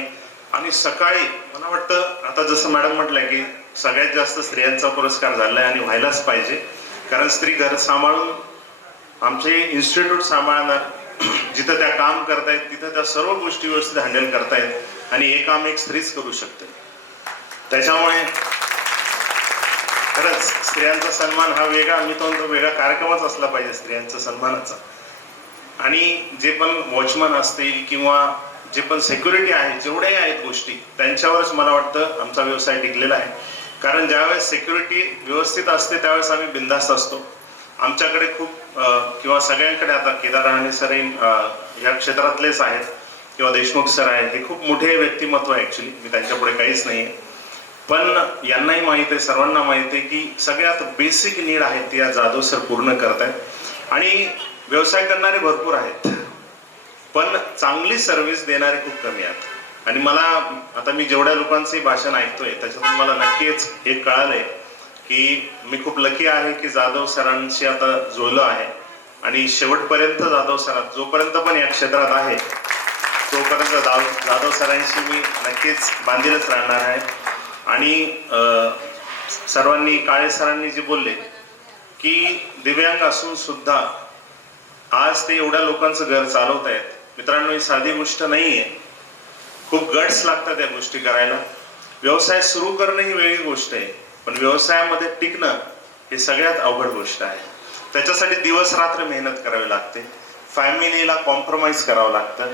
आणि सकाळी मला वाटतं आता जसं मॅडम म्हटलं की सगळ्यात जास्त स्त्रियांचा पुरस्कार झालाय आणि व्हायलाच पाहिजे, कारण स्त्री घर सांभाळून आमचे इन्स्टिट्यूट सांभाळणार, जिथं त्या काम करतायत तिथं त्या सर्व गोष्टी व्यवस्थित हँडल करतायत आणि हे काम एक स्त्रीच करू शकते. त्याच्यामुळे खरंच स्त्रियांचा सन्मान हा वेगळा, मी तो वेगळा कार्यक्रमच असला पाहिजे स्त्रियांचा सन्मानाचा. आणि जे पण वॉचमन असतील किंवा जे पण सेक्युरिटी आहे, जेवढ्याही आहेत गोष्टी, त्यांच्यावरच मला वाटतं आमचा व्यवसाय टिकलेला आहे. कारण ज्यावेळेस सेक्युरिटी व्यवस्थित असते त्यावेळेस आम्ही बिनधास्त असतो. आमच्याकडे खूप किंवा सगळ्यांकडे आता केदार राणे सर या क्षेत्रातलेच आहेत किंवा देशमुख सर आहेत, हे खूप मोठे व्यक्तिमत्व आहे ऍक्च्युली, मी त्यांच्यापुढे काहीच नाही. पण यांनाही माहित आहे, सर्वांना माहित आहे की सगळ्यात बेसिक नीड आहे ती जाधव सर पूर्ण करतायत. आणि व्यवसाय करणारे भरपूर आहेत पण चांगली सर्व्हिस देणारे खूप कमी आहेत. आणि मला आता मी जेवढ्या लोकांचंही भाषण ऐकतोय त्याच्यातून मला नक्कीच हे कळालंय की मी खूप लकी आहे की जाधव सरांशी आता जुळलो आहे. आणि शेवटपर्यंत जाधव सरांत जोपर्यंत पण या क्षेत्रात आहे तोपर्यंत जाधव सरांशी मी नक्कीच बांधीलच राहणार आहे. आणि सर्वांनी काळे सरांनी जे बोलले की दिव्यांग असून सुद्धा आज ते एवढ्या लोकांचं घर चालवत आहेत. मित्रांनो, ही साधी गोष्ट नाहीये, खूप गट्स लागतात या गोष्टी करायला. व्यवसाय सुरू करणं ही वेगळी गोष्ट आहे, पण व्यवसायामध्ये टिकणं हे सगळ्यात अवघड गोष्ट आहे. त्याच्यासाठी दिवस रात्र मेहनत करावी लागते, फॅमिलीला कॉम्प्रोमाइज करावं लागतं.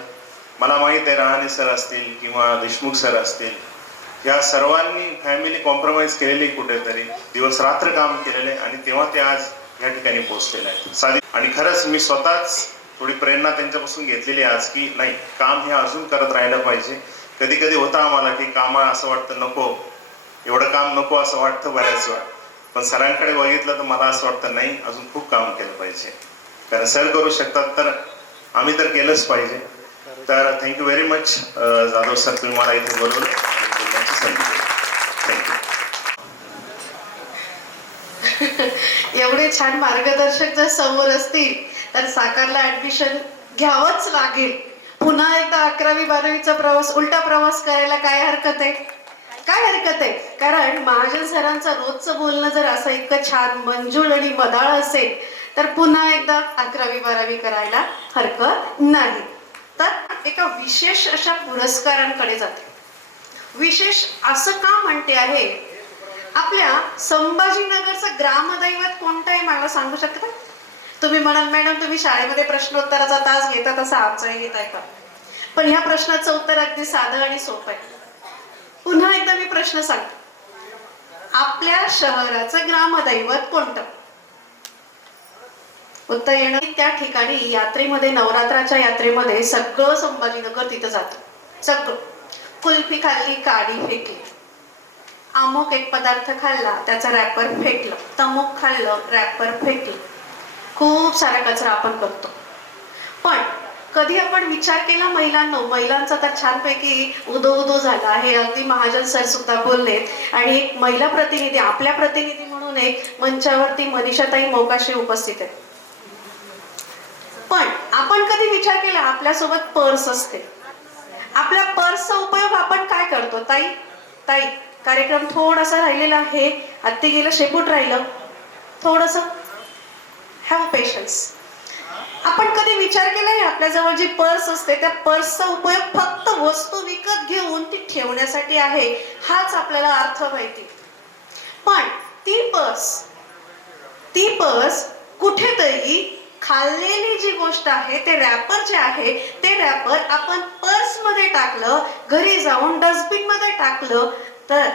मला माहित आहे रहाणे सर असतील किंवा देशमुख सर असतील, या सर्वांनी फॅमिली कॉम्प्रोमाइज केलेली कुठेतरी, दिवस रात्र काम केलेले आणि तेव्हा ते आज या ठिकाणी पोहोचलेले आहेत. साधी आणि खरंच मी स्वतःच थोडी प्रेरणा त्यांच्यापासून घेतलेली आज की नाही, काम हे अजून करत राहिलं पाहिजे. कधी कधी होतं आम्हाला की कामा असं वाटतं नको, एवढं काम नको असं वाटतं बऱ्याच वेळा, पण सरांकडे बघितलं तर मला असं वाटतं नाही, अजून खूप काम केलं पाहिजे. कारण सर करू शकतात तर आम्ही तर केलंच पाहिजे. तर thank you very much Jadhav sir, तुम्ही मला इथे बोलवलं आणि बोलण्याची संधी दिली. थँक्यू. एवढे छान मार्गदर्शक जर समोर असतील तर साकारला ऍडमिशन घ्यावंच लागेल. पुन्हा एकदा 11वी-12वीचा प्रवास, उलटा प्रवास करायला काय हरकत आहे? काय हरकत आहे? कारण महाजन सरांचं रोजचं बोलणं जर असं इतकं छान मंजूळ आणि मदाळ असेल तर पुन्हा एकदा 11वी-12वी करायला हरकत नाही. तर एका विशेष अशा पुरस्कारांकडे जाते. विशेष असं का म्हणते आहे? आपल्या संभाजीनगरचं ग्रामदैवत कोणतं आहे मला सांगू शकता? तुम्ही म्हणाल मॅडम तुम्ही शाळेमध्ये प्रश्नोत्तराचा तास घेता तसा आमचाही घेत आहे का? पण ह्या प्रश्नाचं उत्तर अगदी साधं आणि सोपं आहे. पुन्हा एकदा मी प्रश्न सांगते, आपल्या शहराचं ग्रामदैवत कोणतं? उत्तर येणार त्या ठिकाणी यात्रेमध्ये, नवरात्राच्या यात्रेमध्ये सगळं संभाजीनगर तिथं जातं. सगळं कुल्फी खाल्ली, काडी फेकली, अमुक एक पदार्थ खाल्ला त्याचा रॅपर फेकलं, तमुक खाल्लं रॅपर फेकलं, खूप सारा कचरा आपण करतो. पण कधी आपण विचार केला महिलांचा तर छानपैकी उदो झाला, हे अगदी महाजन सर सुद्धा बोललेत. आणि एक महिला प्रतिनिधी, आपल्या प्रतिनिधी म्हणून एक मंचावरती मनीषाताई मोकाशी उपस्थित आहेत. पण आपण कधी विचार केला आपल्यासोबत पर्स असते, आपल्या पर्सचा उपयोग आपण काय करतो? ताई कार्यक्रम थोडासा राहिलेला आहे, आत्ते गेलं शेपूट राहिलं, थोडस हॅव पेशन्स. आपण कधी विचार केलाय आपल्याजवळ जी पर्स असते त्या पर्सचा उपयोग फक्त वस्तू विकत घेऊन ती ठेवण्यासाठी आहे, हाच आपल्याला अर्थ माहिती. पण ती पर्स कुठेतरी खाल्लेली जी गोष्ट आहे, ते रॅपर जे आहे ते रॅपर आपण पर्स मध्ये टाकलं, घरी जाऊन डस्टबिन मध्ये टाकलं तर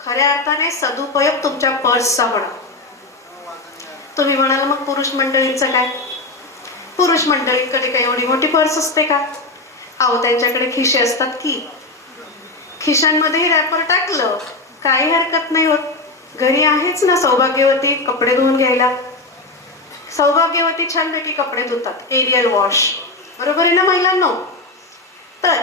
खऱ्या अर्थाने सदुपयोग तुमच्या पर्सचा होणार. तुम्ही म्हणाल मग पुरुष मंडळींचं काय? पुरुष मंडळींकडे काही एवढी मोठी पर्स असते का? अहो त्यांच्याकडे खिशे असतात की, खिशांमध्ये रॅपर टाकलं काही हरकत नाही होत. घरी आहेच ना सौभाग्यवती कपडे धुवून घ्यायला. सौभाग्यवती छानपैकी कपडे धुतात, एरियल वॉश, बरोबर आहे ना महिलांनो? तर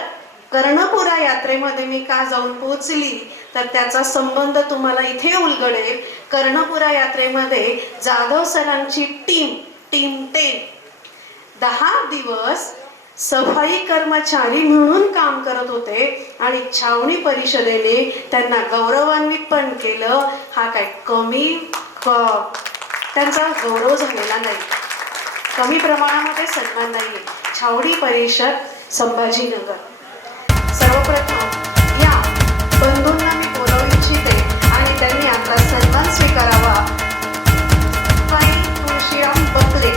कर्णपुरा यात्रेमध्ये मी का जाऊन पोहोचली तर त्याचा संबंध तुम्हाला इथे उलगडेल. कर्णपुरा यात्रेमध्ये जाधव सरांची टीम 10 दिवस सफाई कर्मचारी म्हणून काम करत होते आणि छावणी परिषदेने त्यांना गौरवान्वित पण केलं. हा काय त्यांचा गौरव झालेला नाही, कमी प्रमाणामध्ये सन्मान नाहीये. छावणी परिषद संभाजीनगर. सर्वप्रथम या बंधूंना मी बोलावू इच्छिते आणि त्यांनी आपला सन्मान स्वीकारावा. काही तुळशीराम बकले.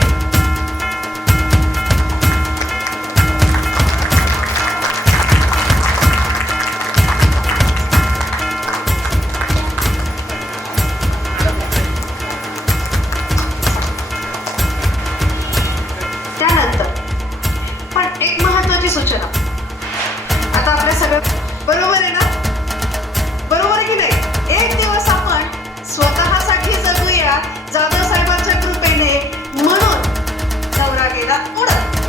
त्यानंतर पण एक महत्वाची सूचना, आता आपल्या सगळं बरोबर आहे ना? बरोबर आहे की नाही? एक दिवस आपण स्वतःसाठी जगूया जाधव साहेबांच्या कृपेने. म्हणून नवरा गेला उडत,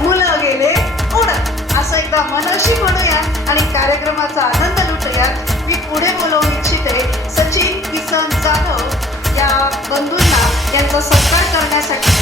मुलं गेले उडत, असं एकदा मनशी म्हणूया आणि कार्यक्रमाचा आनंद लुटूया. मी पुढे बोलवू इच्छिते सचिन किसन जाधव या बंधूंना यांचा सत्कार करण्यासाठी.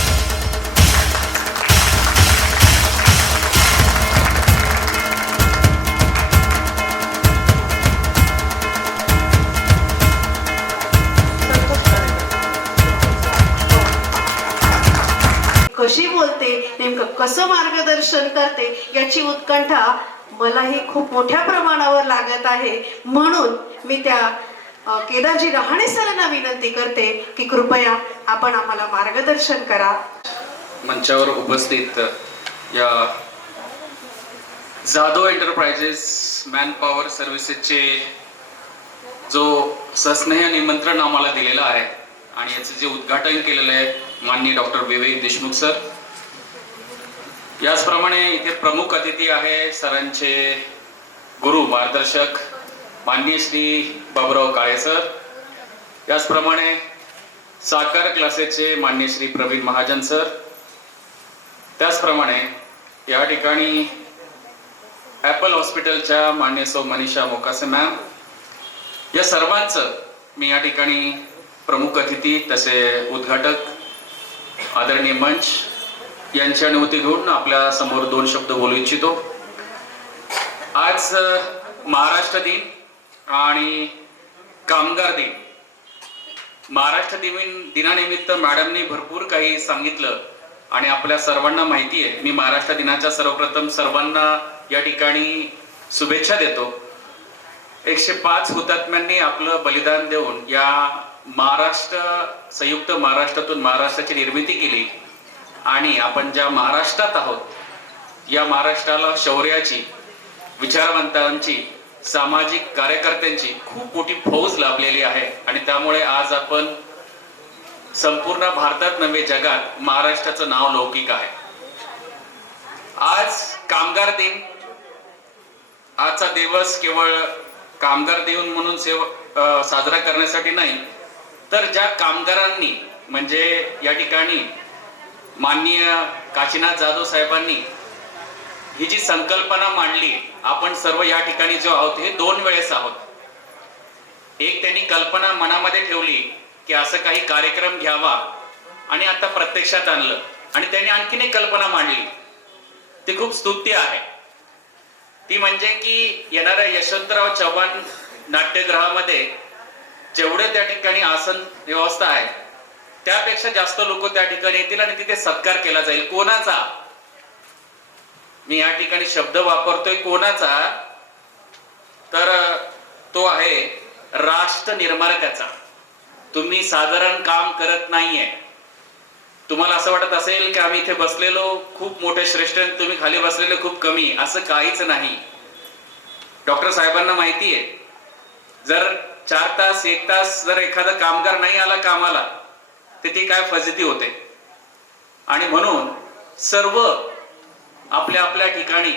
कशी बोलते, नेमकं कसं मार्गदर्शन करते याची उत्कंठा मलाही खूप मोठ्या प्रमाणावर लागत आहे. म्हणून मी त्या केदारजी रहाणे सरांना विनंती करते की कृपया आपण आम्हाला मार्गदर्शन करा. मंचावर उपस्थित या जाधव एंटरप्राइजेस मॅन पॉवर सर्व्हिसेसचे जो सस्नेह निमंत्रण आम्हाला दिलेलं आहे आणि याचं जे उद्घाटन केलेलं आहे माननीय डॉक्टर विवेक देशमुख सर. याचप्रमाणे इथे प्रमुख अतिथी आहे सरांचे गुरु मार्गदर्शक माननीय श्री बाबूराव काळे सर. याचप्रमाणे साकार क्लासेसचे माननीय श्री प्रवीण महाजन सर. त्याचप्रमाणे या ठिकाणी ॲपल हॉस्पिटलच्या माननीय सौ मनीषा मोकासे मॅम. या सर्वांचं मी या ठिकाणी प्रमुख अतिथी तसे उद्घाटक आदरणीय मंच यांची अनुमती घेऊन आपल्या समोर 2 शब्द बोलू इच्छितो. आज महाराष्ट्र दिन आणि कामगार दिन. महाराष्ट्र दिनानिमित्त मॅडमनी भरपूर काही सांगितलं आणि आपल्या सर्वांना माहिती आहे. मी महाराष्ट्र दिनाच्या सर्वप्रथम सर्वांना या ठिकाणी शुभेच्छा देतो. 105 हुतात्म्यांनी आपलं बलिदान देऊन या संयुक्त महाराष्ट्रातून महाराष्ट्राची निर्मिती केली आणि आपण ज्या महाराष्ट्रात आहोत या महाराष्ट्राला शौर्याची, विचारवंतांची, सामाजिक कार्यकर्त्यांची खूप मोठी फौज लाभलेली आहे आणि त्यामुळे आज आपण संपूर्ण भारतात नव्हे जगात महाराष्ट्राचं नाव लौकिक आहे. आज कामगार दिन. आजचा दिवस केवळ कामगार दिन म्हणून साजरा करण्यासाठी नाही तर ज्या कामगारांनी म्हणजे या ठिकाणी माननीय काशीनाथ जाधव साहेबांनी ही जी संकल्पना मांडली, आपण सर्व या ठिकाणी जो आहोत हे 2 वेळेस आहोत. एक त्यांनी कल्पना मनामध्ये ठेवली की असं काही कार्यक्रम घ्यावा आणि आता प्रत्यक्षात आणलं आणि त्यांनी आणखीन एक कल्पना मांडली, ती खूप स्तुत्य आहे. ती म्हणजे की येणाऱ्या यशवंतराव चव्हाण नाट्यगृहामध्ये जेवढे त्या ठिकाणी आसन व्यवस्था आहे त्यापेक्षा जास्त लोक त्या ठिकाणी येतील आणि तिथे सत्कार केला जाईल. कोणाचा? मी या ठिकाणी शब्द वापरतोय कोणाचा, तर तो आहे राष्ट्र निर्माणकाचा. तुम्ही साधारण काम करत नाहीये. तुम्हाला असं वाटत असेल की आम्ही इथे बसलेलो खूप मोठे श्रेष्ठ, तुम्ही खाली बसलेले खूप कमी. असं काहीच नाही. डॉक्टर साहेबांना माहिती आहे जर 4 तास 1 तास जर एखादा कामगार नाही आला कामाला तर ती काय फजिती होते. आणि म्हणून सर्व आपल्या आपल्या ठिकाणी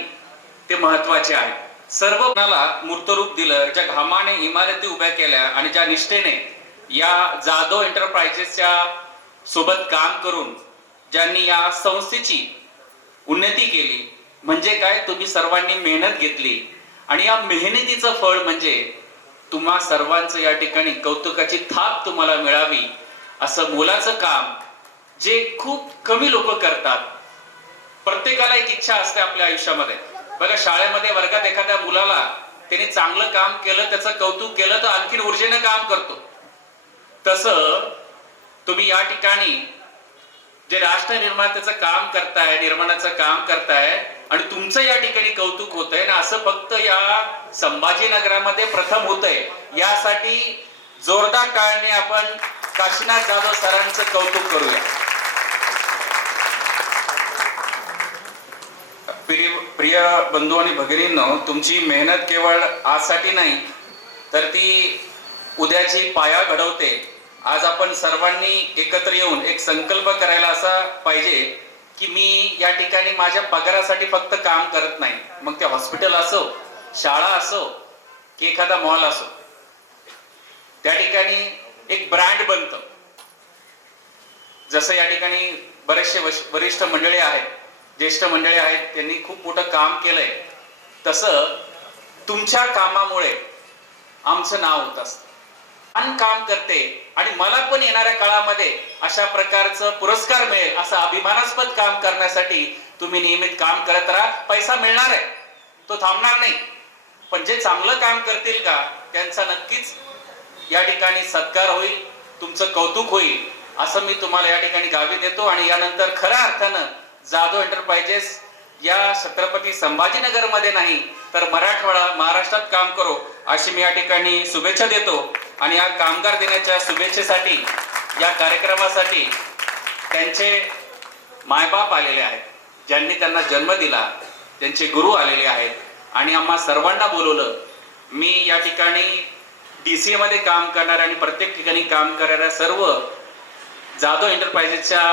ते महत्वाचे आहे. सर्व कोणाला मूर्तरूप दिलं, ज्या घामाने इमारती उभ्या केल्या आणि ज्या निष्ठेने या जाधव एंटरप्राइजेसच्या सोबत काम करून ज्यांनी या संस्थेची उन्नती केली, म्हणजे काय, तुम्ही सर्वांनी मेहनत घेतली आणि या मेहनतीचं फळ म्हणजे तुम्हा सर्वांचं या ठिकाणी कौतुकाची थाप तुम्हाला मिळावी असं मोलाचं काम जे खूप कमी लोक करतात. प्रत्येकाला एक इच्छा असते आपल्या आयुष्यामध्ये. बघा, शाळेमध्ये वर्गात एखाद्या मुलाला त्याने चांगलं काम केलं, त्याचं कौतुक केलं तर आणखीन ऊर्जेने काम करतो. तसं तुम्ही या ठिकाणी जे राष्ट्र निर्मात्याचं काम करताय, निर्माणाचं काम करताय आणि तुमचं या ठिकाणी कौतुक होतंय ना, असं फक्त या संभाजीनगरामध्ये प्रथम होतंय. यासाठी जोरदार टाळ्याने आपण काशीनाथ जाधव सरांचं कौतुक करूया. प्रिय बंधू आणि भगिनींनो, तुमची मेहनत केवळ आजसाठी नाही तर ती उद्याची पाया घडवते. आज आपण सर्वांनी एकत्र येऊन एक संकल्प करायला असा पाहिजे की मी या ठिकाणी माझ्या पगारासाठी फक्त काम करत नाही. मग ते हॉस्पिटल असो, शाळा असो की एखादा मॉल असो, त्या ठिकाणी एक ब्रँड बनतं. जसं या ठिकाणी बरेचसे वरिष्ठ मंडळी आहेत, ज्येष्ठ मंडळी आहेत, त्यांनी खूप मोठं काम केलंय. तसं तुमच्या कामामुळे आमचं नाव होत असतं. काम करते आणि मला पण येणाऱ्या काळामध्ये अशा प्रकारचं पुरस्कार मिळेल असं अभिमानास्पद काम करण्यासाठी तुम्ही नियमित काम करत राहा. पैसा मिळणार आहे, तो थांबणार नाही, पण जे चांगलं काम करतील का त्यांचा नक्कीच या ठिकाणी सत्कार होईल, तुमचं कौतुक होईल असं मी तुम्हाला या ठिकाणी गावी देतो. आणि यानंतर खऱ्या अर्थानं जाधव एंटरप्राइजेस या छत्रपती संभाजीनगर मध्ये नाही तर मराठवाडा, महाराष्ट्रात काम करो अशी मी या ठिकाणी शुभेच्छा देतो. आणि या कामगार दिनाच्या शुभेच्छेसाठी, या कार्यक्रमासाठी त्यांचे मायबाप आलेले आहेत, ज्यांनी त्यांना जन्म दिला, त्यांचे गुरु आलेले आहेत आणि आम्हा सर्वांना बोलवलं. मी या ठिकाणी DCA मध्ये काम करणाऱ्या आणि प्रत्येक ठिकाणी काम करणाऱ्या सर्व जाधव एंटरप्राइजेसच्या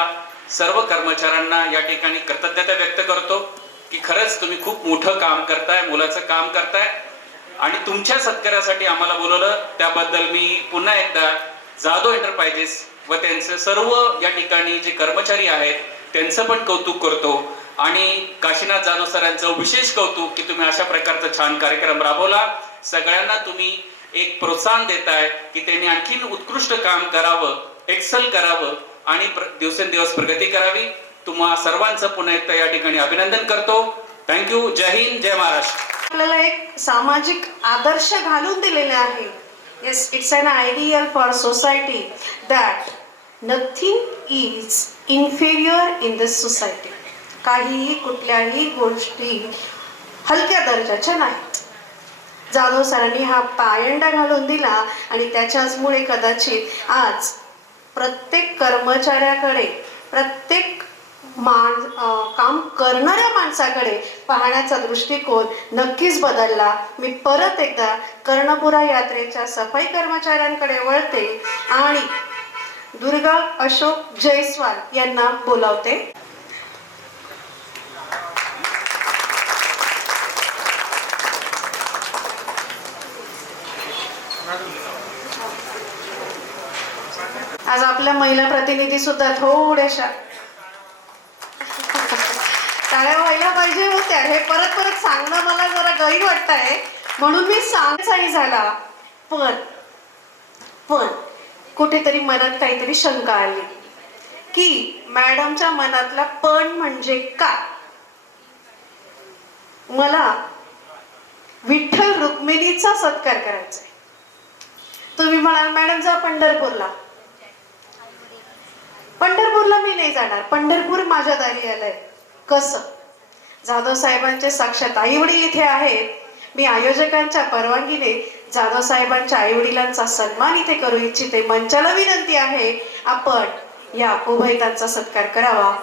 सर्व कर्मचाऱ्यांना या ठिकाणी कृतज्ञता व्यक्त करतो की खरंच तुम्ही खूप मोठं काम करताय, मोलाचं काम करताय आणि तुमच्या सत्कारासाठी आम्हाला बोलवलं. त्याबद्दल मी पुन्हा एकदा जाधव एंटरप्राइजेस व त्यांचे सर्व या ठिकाणी जे कर्मचारी आहेत त्यांचं पण कौतुक करतो. आणि काशीनाथ जाधव सरांचं विशेष कौतुक की तुम्ही अशा प्रकारचा छान कार्यक्रम राबवला. सगळ्यांना तुम्ही एक प्रोत्साहन देताय की त्यांनी आणखीन उत्कृष्ट काम करावं, एक्सेल करावं आणि दिवसेंदिवस प्रगती करावी. तुम्हा सर्वांचं पुन्हा एकदा या ठिकाणी अभिनंदन करतो. थँक्यू. जय हिंद, जय महाराष्ट्र. आपल्याला एक सामाजिक आदर्श घालून दिलेले आहे. Yes, it's an ideal for society that nothing is inferior in this society. काहीही, कुठल्याही गोष्टी हलक्या दर्जाच्या नाहीत. जाधव सरांनी हा पायंडा घालून दिला आणि त्याच्याचमुळे कदाचित आज प्रत्येक कर्मचाऱ्याकडे, प्रत्येक काम करणाऱ्या माणसाकडे पाहण्याचा दृष्टिकोन नक्कीच बदलला. मी परत एकदा कर्णपुरा यात्रेच्या सफाई कर्मचाऱ्यांकडे वळते आणि दुर्गा अशोक जयस्वाल यांना बोलावते. आज आपल्या महिला प्रतिनिधी सुद्धा थोड्याशा टाळ्या व्हायला पाहिजे होत्या. हे परत परत सांगणं मला जरा गैर वाटत आहे, म्हणून मी सांगायचाही झाला. पण कुठेतरी मनात काहीतरी शंका आली की मॅडमच्या मनातला पण म्हणजे काय. मला विठ्ठल रुक्मिणीचा सत्कार करायचा. तुम्ही म्हणाल मॅडम जा पंढरपूरला. पंढरपूरला मी नाही जाणार. पंढरपूर माझ्या दारी आलंय. कसं? जाधव साहेबांचे साक्षात आई वडील इथे आहेत. मी आयोजकांच्या परवानगीने जाधव साहेबांच्या आई वडिलांचा सन्मान इथे करू इच्छिते. मंचाला विनंती आहे आपण या उभयतांचा सत्कार करावा.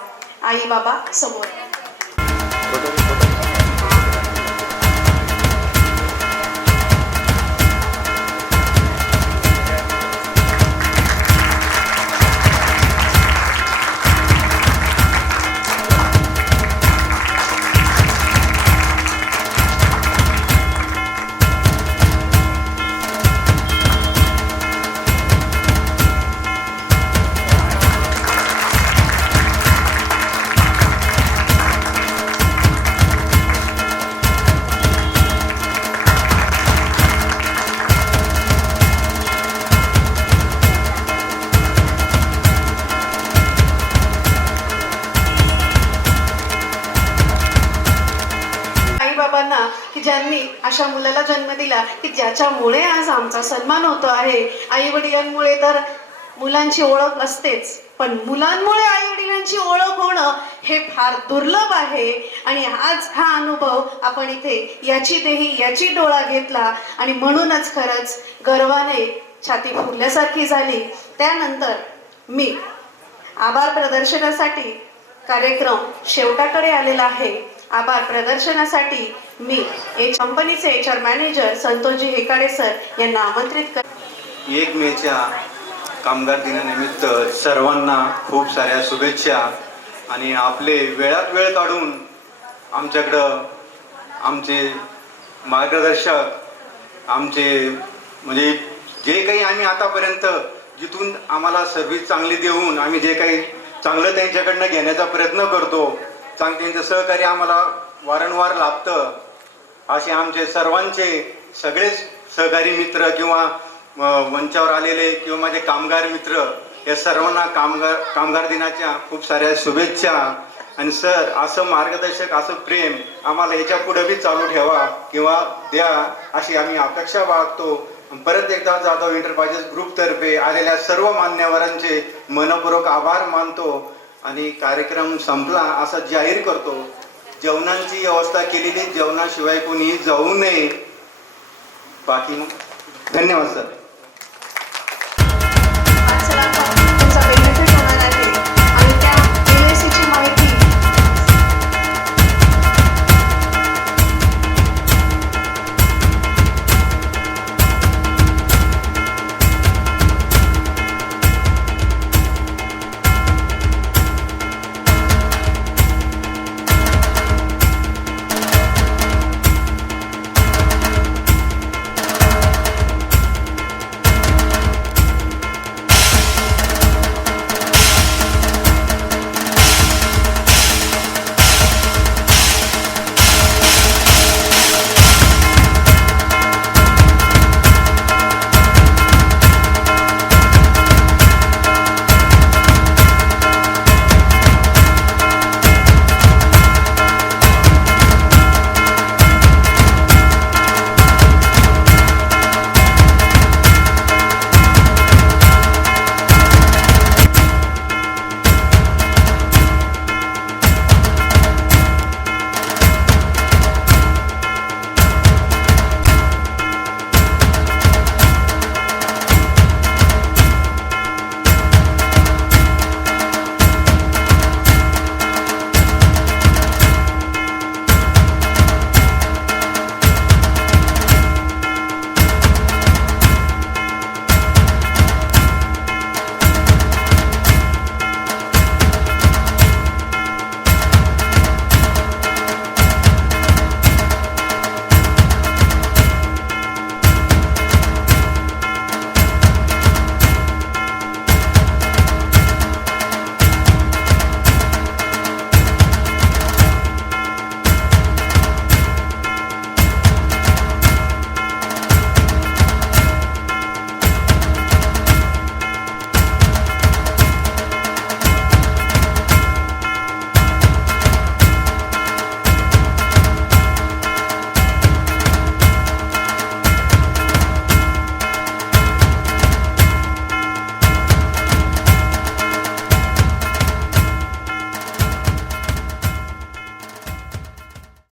आई बाबा समोर. देवाने अशा मुलाला जन्म दिला की ज्याच्यामुळे आज आमचा सन्मान होतो आहे. आई वडिलांमुळे तर मुलांची ओळख असतेच, पण मुलांमुळे आई वडिलांची ओळख होणं हे फार दुर्लभ आहे. आणि आज हा अनुभव आपण इथे याची देही याची डोळा घेतला आणि म्हणूनच खरंच गर्वाने छाती फुगल्यासारखी झाली. त्यानंतर मी आभार प्रदर्शनासाठी कार्यक्रम शेवटाकडे आलेला आहे. आभार प्रदर्शनासाठी मी कंपनीचे HR मॅनेजर संतोषजी हेकाडे सर यांना आमंत्रित कर. 1 मेच्या कामगार दिनानिमित्त सर्वांना खूप साऱ्या शुभेच्छा. आणि आपले वेळात वेळ काढून आमच्याकडं आमचे मार्गदर्शक आमचे म्हणजे जे काही आम्ही आतापर्यंत जिथून आम्हाला सर्व्हिस चांगली देऊन आम्ही जे काही चांगलं त्यांच्याकडनं घेण्याचा प्रयत्न करतो, त्यांचं सहकार्य आम्हाला वारंवार लाभतं. असे आमचे सर्वांचे सगळेच सहकारी मित्र किंवा मंचावर आलेले किंवा माझे कामगार मित्र या सर्वांना कामगार दिनाच्या खूप साऱ्या शुभेच्छा. आणि सर, असं मार्गदर्शक असं प्रेम आम्हाला याच्या पुढे बी चालू ठेवा किंवा द्या अशी आम्ही अपेक्षा बाळगतो. परत एकदा जाधव एंटरप्राइजेस ग्रुपतर्फे आलेल्या सर्व मान्यवरांचे मनपूर्वक आभार मानतो आणि कार्यक्रम संपला असा जाहीर करतो. जेवणाची व्यवस्था केलेली, जेवणाशिवाय कोणी जाऊ नये. बाकी धन्यवाद सर.